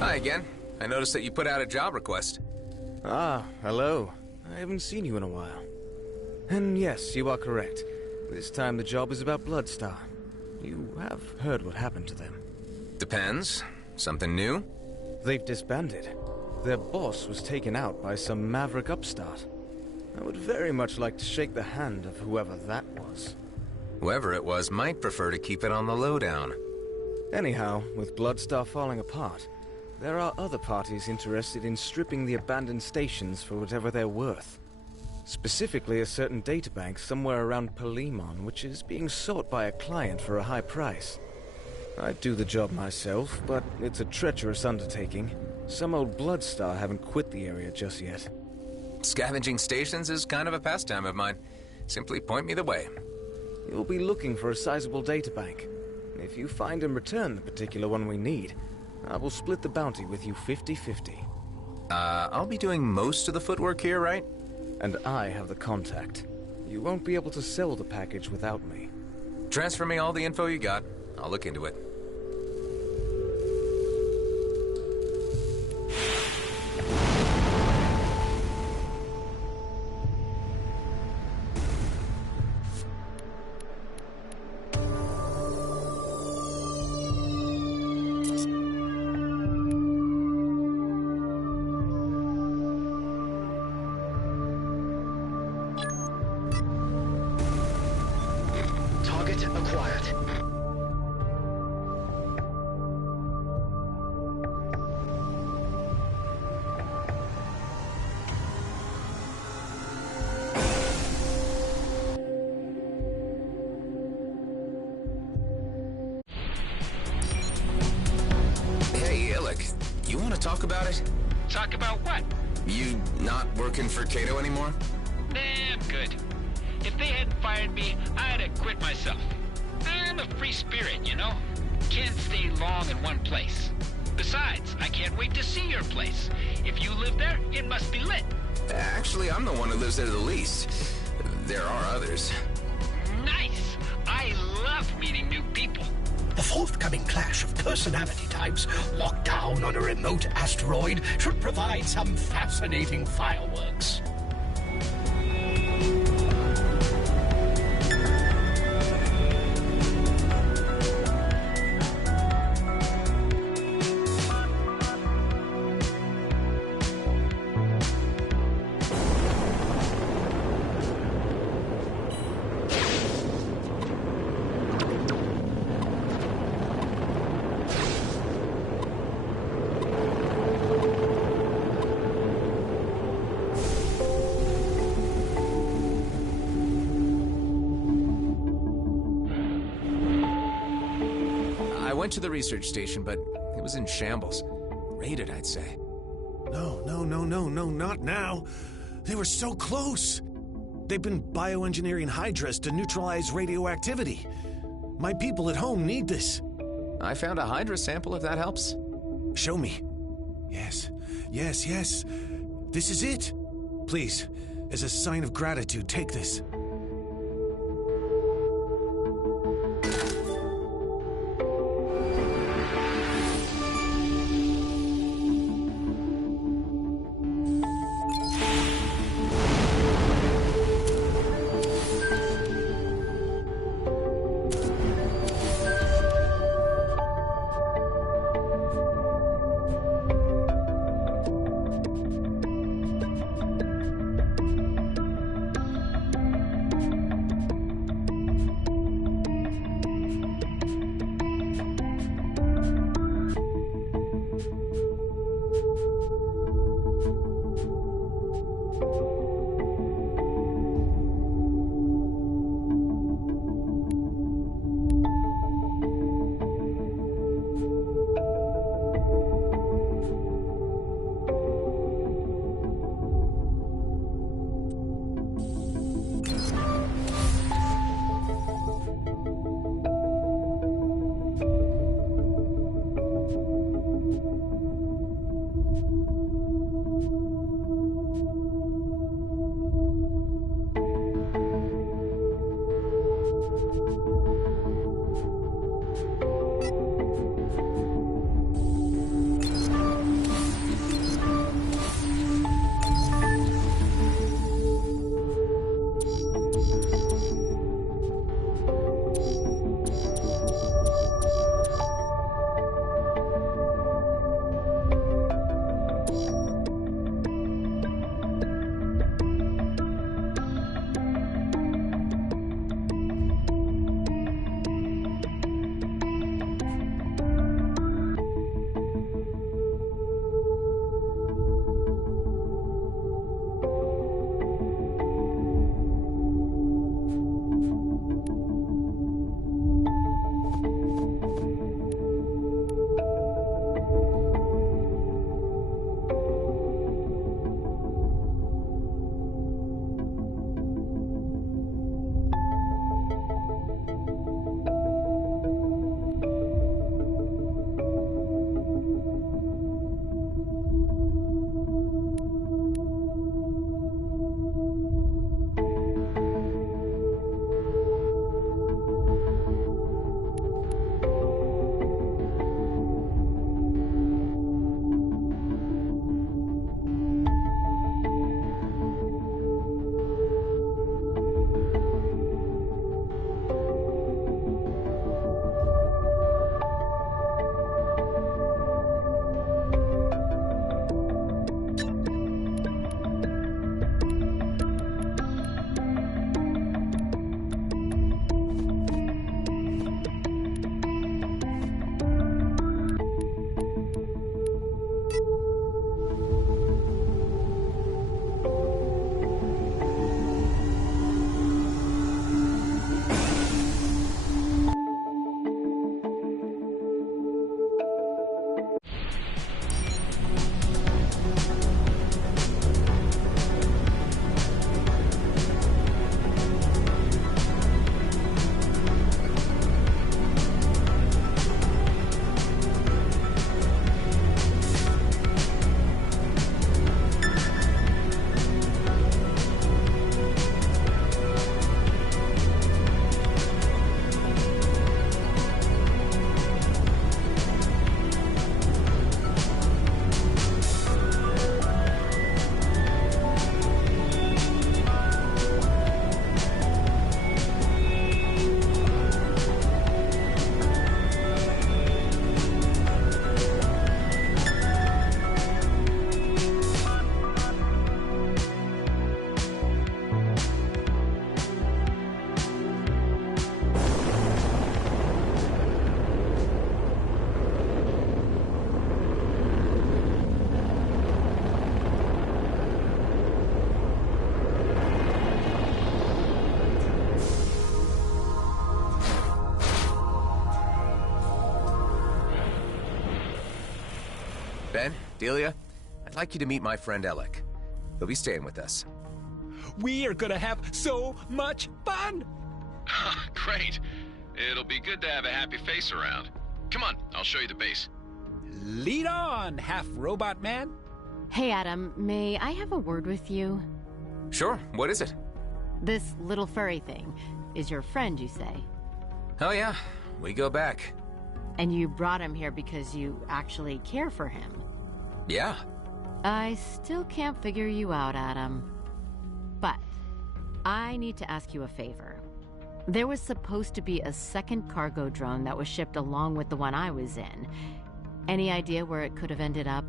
Hi again. I noticed that you put out a job request. Ah, hello. I haven't seen you in a while. And yes, you are correct. This time the job is about Bloodstar. You have heard what happened to them. Depends. Something new? They've disbanded. Their boss was taken out by some maverick upstart. I would very much like to shake the hand of whoever that was. Whoever it was might prefer to keep it on the lowdown. Anyhow, with Bloodstar falling apart, there are other parties interested in stripping the abandoned stations for whatever they're worth. Specifically a certain databank somewhere around Palimon, which is being sought by a client for a high price. I'd do the job myself, but it's a treacherous undertaking. Some old Bloodstar haven't quit the area just yet. Scavenging stations is kind of a pastime of mine. Simply point me the way. You'll be looking for a sizable databank. If you find and return the particular one we need, I will split the bounty with you 50-50. I'll be doing most of the footwork here, right? And I have the contact. You won't be able to sell the package without me. Transfer me all the info you got. I'll look into it. Talk about it? Talk about what? You not working for Cato anymore? Nah, I'm good. If they hadn't fired me, I'd have quit myself. I'm a free spirit, you know? Can't stay long in one place. Besides, I can't wait to see your place. If you live there, it must be lit. Actually, I'm the one who lives there the least. There are others. Nice! I love meeting new people. The forthcoming clash of personality types locked down on a remote asteroid should provide some fascinating fireworks. I went to the research station, but it was in shambles. Raided, I'd say. No, not now. They were so close. They've been bioengineering Hydras to neutralize radioactivity. My people at home need this. I found a Hydra sample, if that helps. Show me. Yes. This is it. Please, as a sign of gratitude, take this. Ben, Delia, I'd like you to meet my friend Alec. He'll be staying with us. We are gonna have so much fun! Great. It'll be good to have a happy face around. Come on, I'll show you the base. Lead on, half-robot man. Hey, Adam, may I have a word with you? Sure, what is it? This little furry thing is your friend, you say? Oh yeah, we go back. And you brought him here because you actually care for him? Yeah. I still can't figure you out, Adam. But I need to ask you a favor. There was supposed to be a second cargo drone that was shipped along with the one I was in. Any idea where it could have ended up?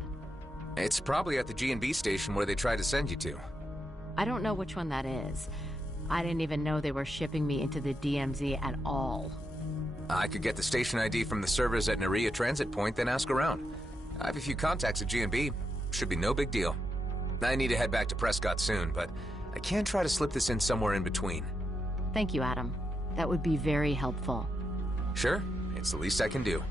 It's probably at the G&B station where they tried to send you to. I don't know which one that is. I didn't even know they were shipping me into the DMZ at all. I could get the station ID from the servers at Naria Transit Point, then ask around. I have a few contacts at G&B. Should be no big deal. I need to head back to Prescott soon, but I can try to slip this in somewhere in between. Thank you, Adam. That would be very helpful. Sure, it's the least I can do.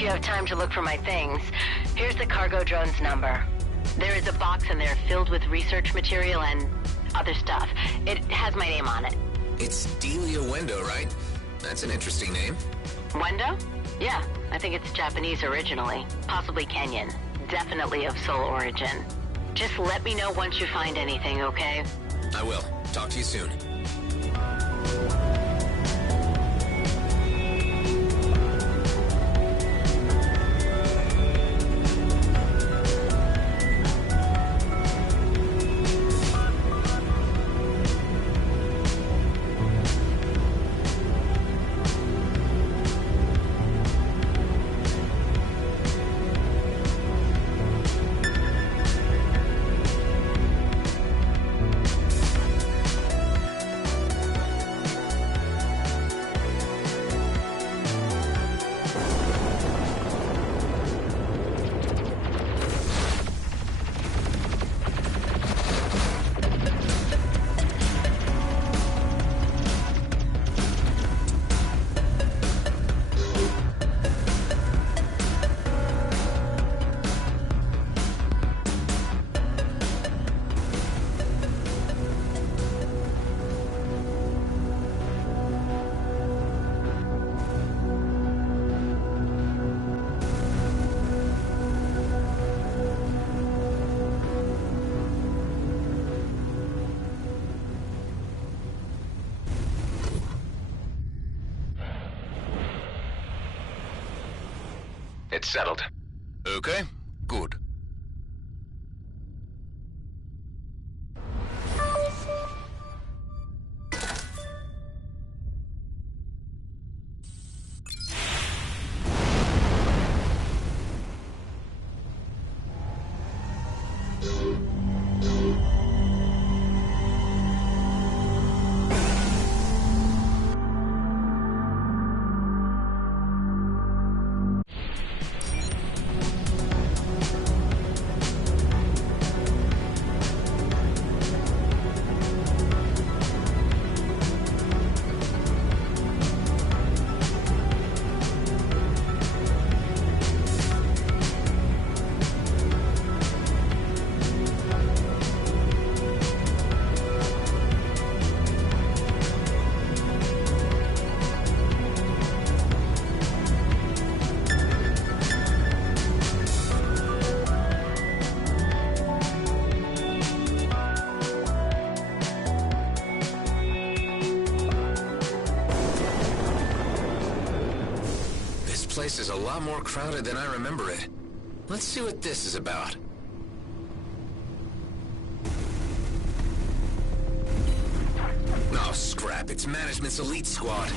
if you have time to look for my things, here's the cargo drone's number. There is a box in there filled with research material and other stuff. It has my name on it. It's Delia Wendo, right? That's an interesting name. Wendo? Yeah, I think it's Japanese originally. Possibly Kenyan. Definitely of Seoul origin. Just let me know once you find anything, okay? I will. Talk to you soon. It's settled. Okay, good. This place is a lot more crowded than I remember it. Let's see what this is about. Oh, scrap. It's management's elite squad.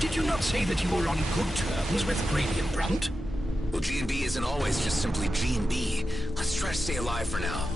Did you not say that you were on good terms with Grady and Brunt? Well, G&B isn't always just simply G&B. Let's try to stay alive for now.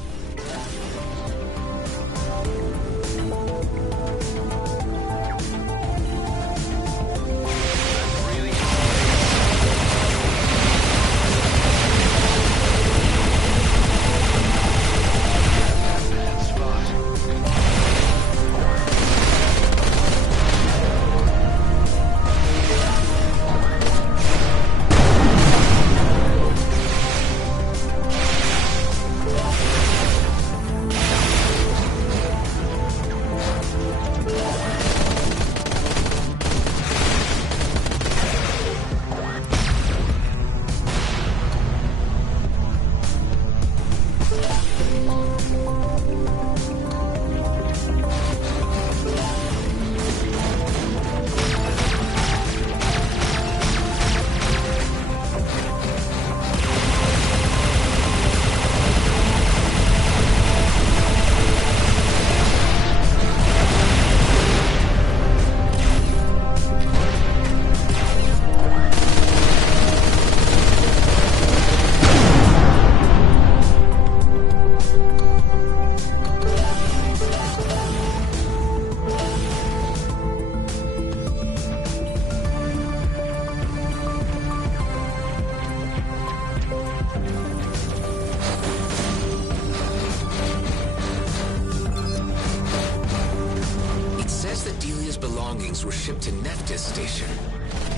Were shipped to Nephthys Station.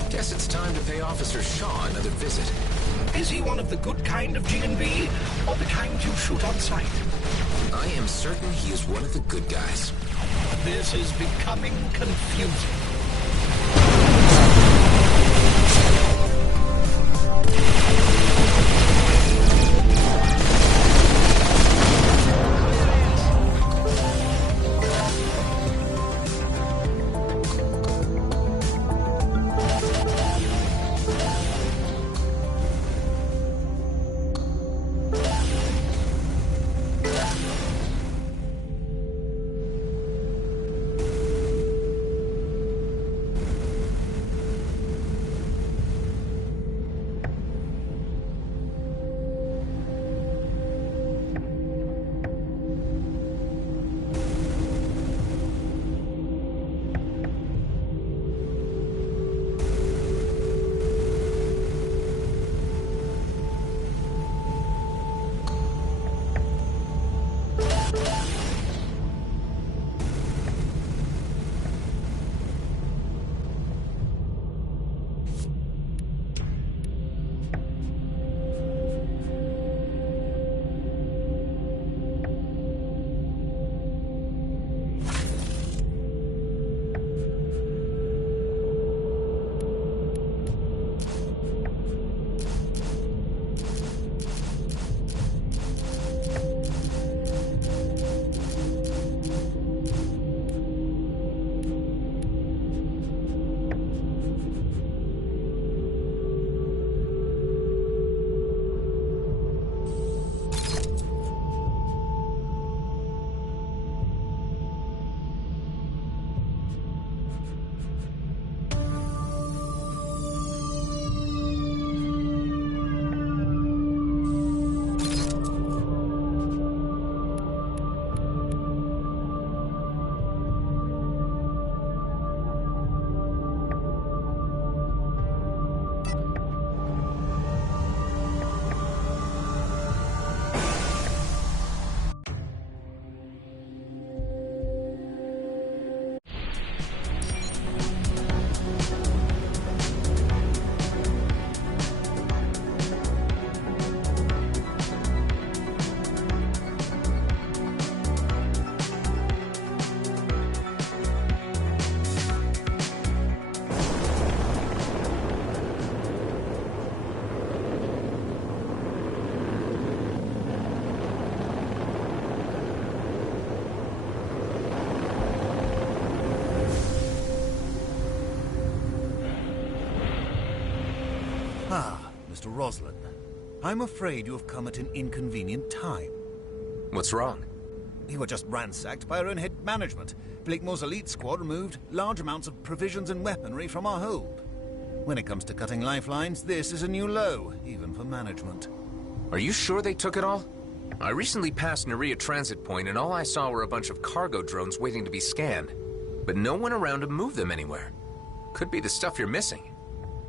Guess it's time to pay Officer Shaw another visit. Is he one of the good kind of G&B, or the kind you shoot on sight? I am certain he is one of the good guys. This is becoming confusing. Mr. Roslin. I'm afraid you have come at an inconvenient time. What's wrong? We were just ransacked by our own head management. Blakemore's elite squad removed large amounts of provisions and weaponry from our hold. When it comes to cutting lifelines, this is a new low, even for management. Are you sure they took it all? I recently passed Nerea Transit Point and all I saw were a bunch of cargo drones waiting to be scanned. But no one around to move them anywhere. Could be the stuff you're missing.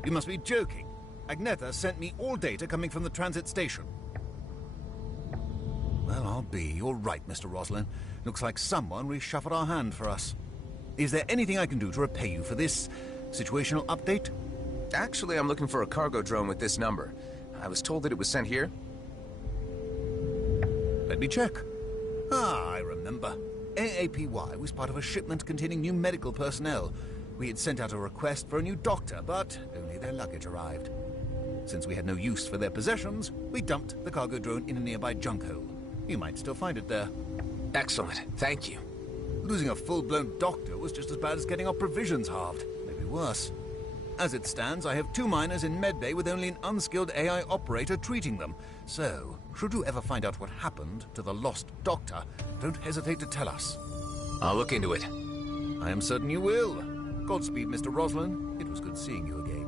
You must be joking. Agnetha sent me all data coming from the transit station. Well, I'll be. You're right, Mr. Roslin. Looks like someone reshuffled our hand for us. Is there anything I can do to repay you for this situational update? Actually, I'm looking for a cargo drone with this number. I was told that it was sent here. Let me check. Ah, I remember. AAPY was part of a shipment containing new medical personnel. We had sent out a request for a new doctor, but only their luggage arrived. Since we had no use for their possessions, we dumped the cargo drone in a nearby junk hole. You might still find it there. Excellent. Thank you. Losing a full-blown doctor was just as bad as getting our provisions halved. Maybe worse. As it stands, I have 2 miners in medbay with only an unskilled AI operator treating them. So, should you ever find out what happened to the lost doctor, don't hesitate to tell us. I'll look into it. I am certain you will. Godspeed, Mr. Roslin. It was good seeing you again.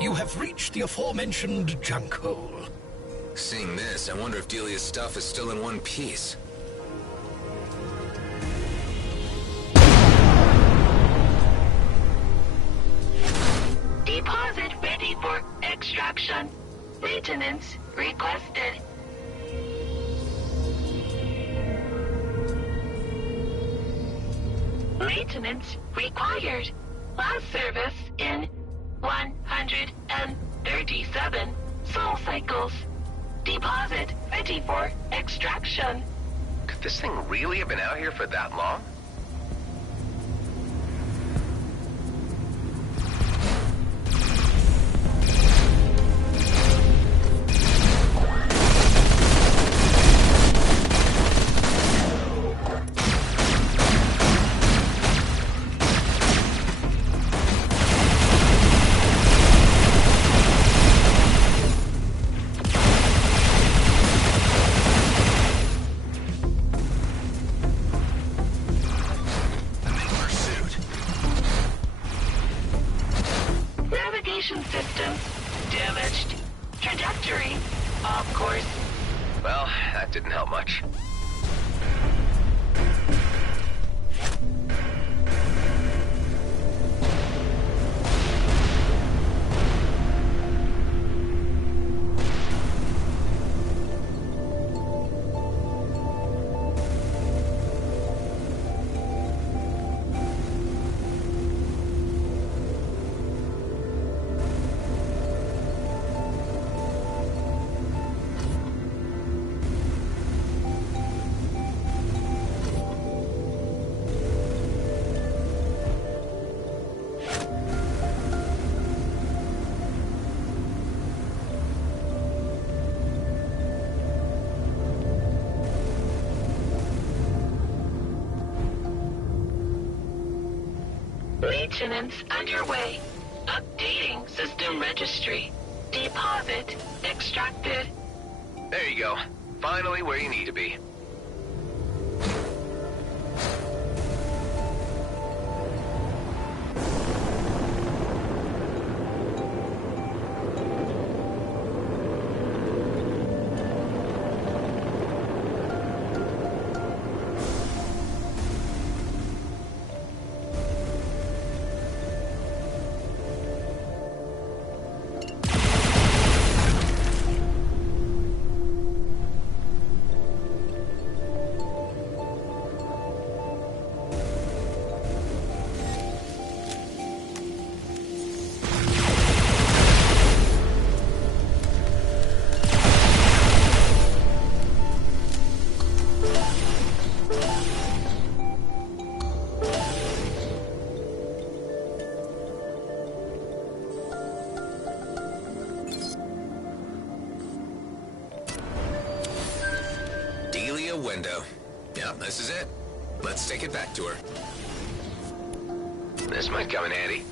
You have reached the aforementioned junk hole. Seeing this, I wonder if Delia's stuff is still in one piece. Deposit ready for extraction. Maintenance requested. Maintenance required. Last service in 137 soul cycles. Deposit ready for extraction. Could this thing really have been out here for that long? Systems damaged. Trajectory off course. Well, that didn't help much. Maintenance underway. Updating system registry. Deposit extracted. There you go. Finally where you need to be. Window. Yep, this is it. Let's take it back to her. This might come in handy.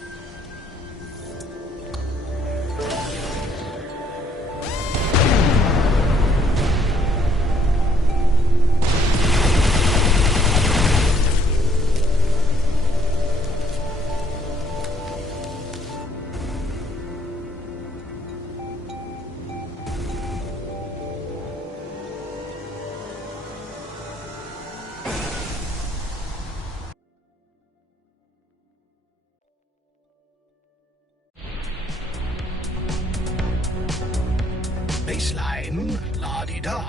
Baseline, la-di-da.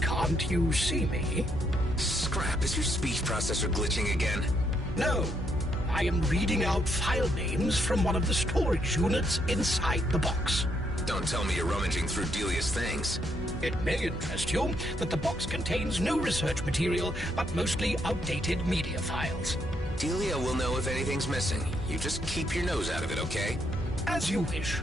Can't you see me? Scrap, is your speech processor glitching again? No. I am reading out file names from one of the storage units inside the box. Don't tell me you're rummaging through Delia's things. It may interest you that the box contains no research material, but mostly outdated media files. Delia will know if anything's missing. You just keep your nose out of it, okay? As you wish.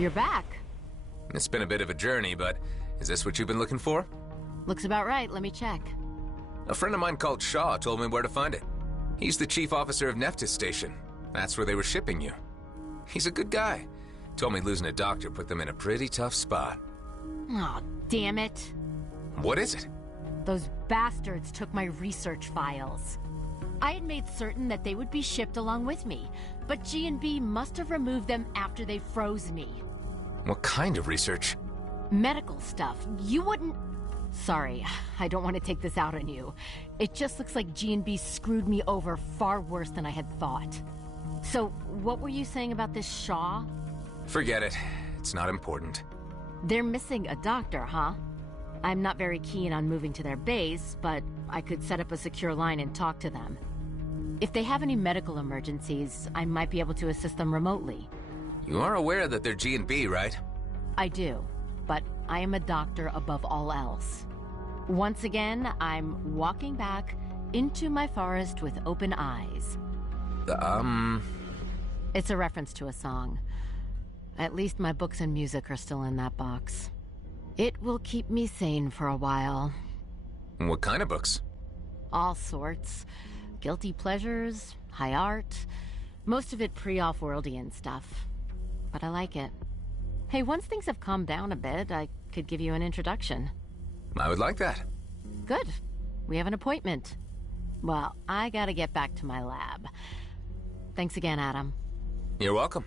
You're back. It's been a bit of a journey, but is this what you've been looking for? Looks about right. Let me check. A friend of mine called Shaw told me where to find it. He's the chief officer of Nephthys Station. That's where they were shipping you. He's a good guy. Told me losing a doctor put them in a pretty tough spot. Oh, damn it. What is it? Those bastards took my research files. I had made certain that they would be shipped along with me, but G&B must have removed them after they froze me. What kind of research? Medical stuff. You wouldn't... Sorry, I don't want to take this out on you. It just looks like G&B screwed me over far worse than I had thought. So, what were you saying about this Shaw? Forget it. It's not important. They're missing a doctor, huh? I'm not very keen on moving to their base, but I could set up a secure line and talk to them. If they have any medical emergencies, I might be able to assist them remotely. You are aware that they're G&B, right? I do, but I am a doctor above all else. Once again, I'm walking back into my forest with open eyes. It's a reference to a song. At least my books and music are still in that box. It will keep me sane for a while. What kind of books? All sorts. Guilty pleasures, high art, most of it pre-off-worldian stuff. But I like it. Hey, once things have calmed down a bit, I could give you an introduction. I would like that. Good. We have an appointment. Well, I gotta get back to my lab. Thanks again, Adam. You're welcome.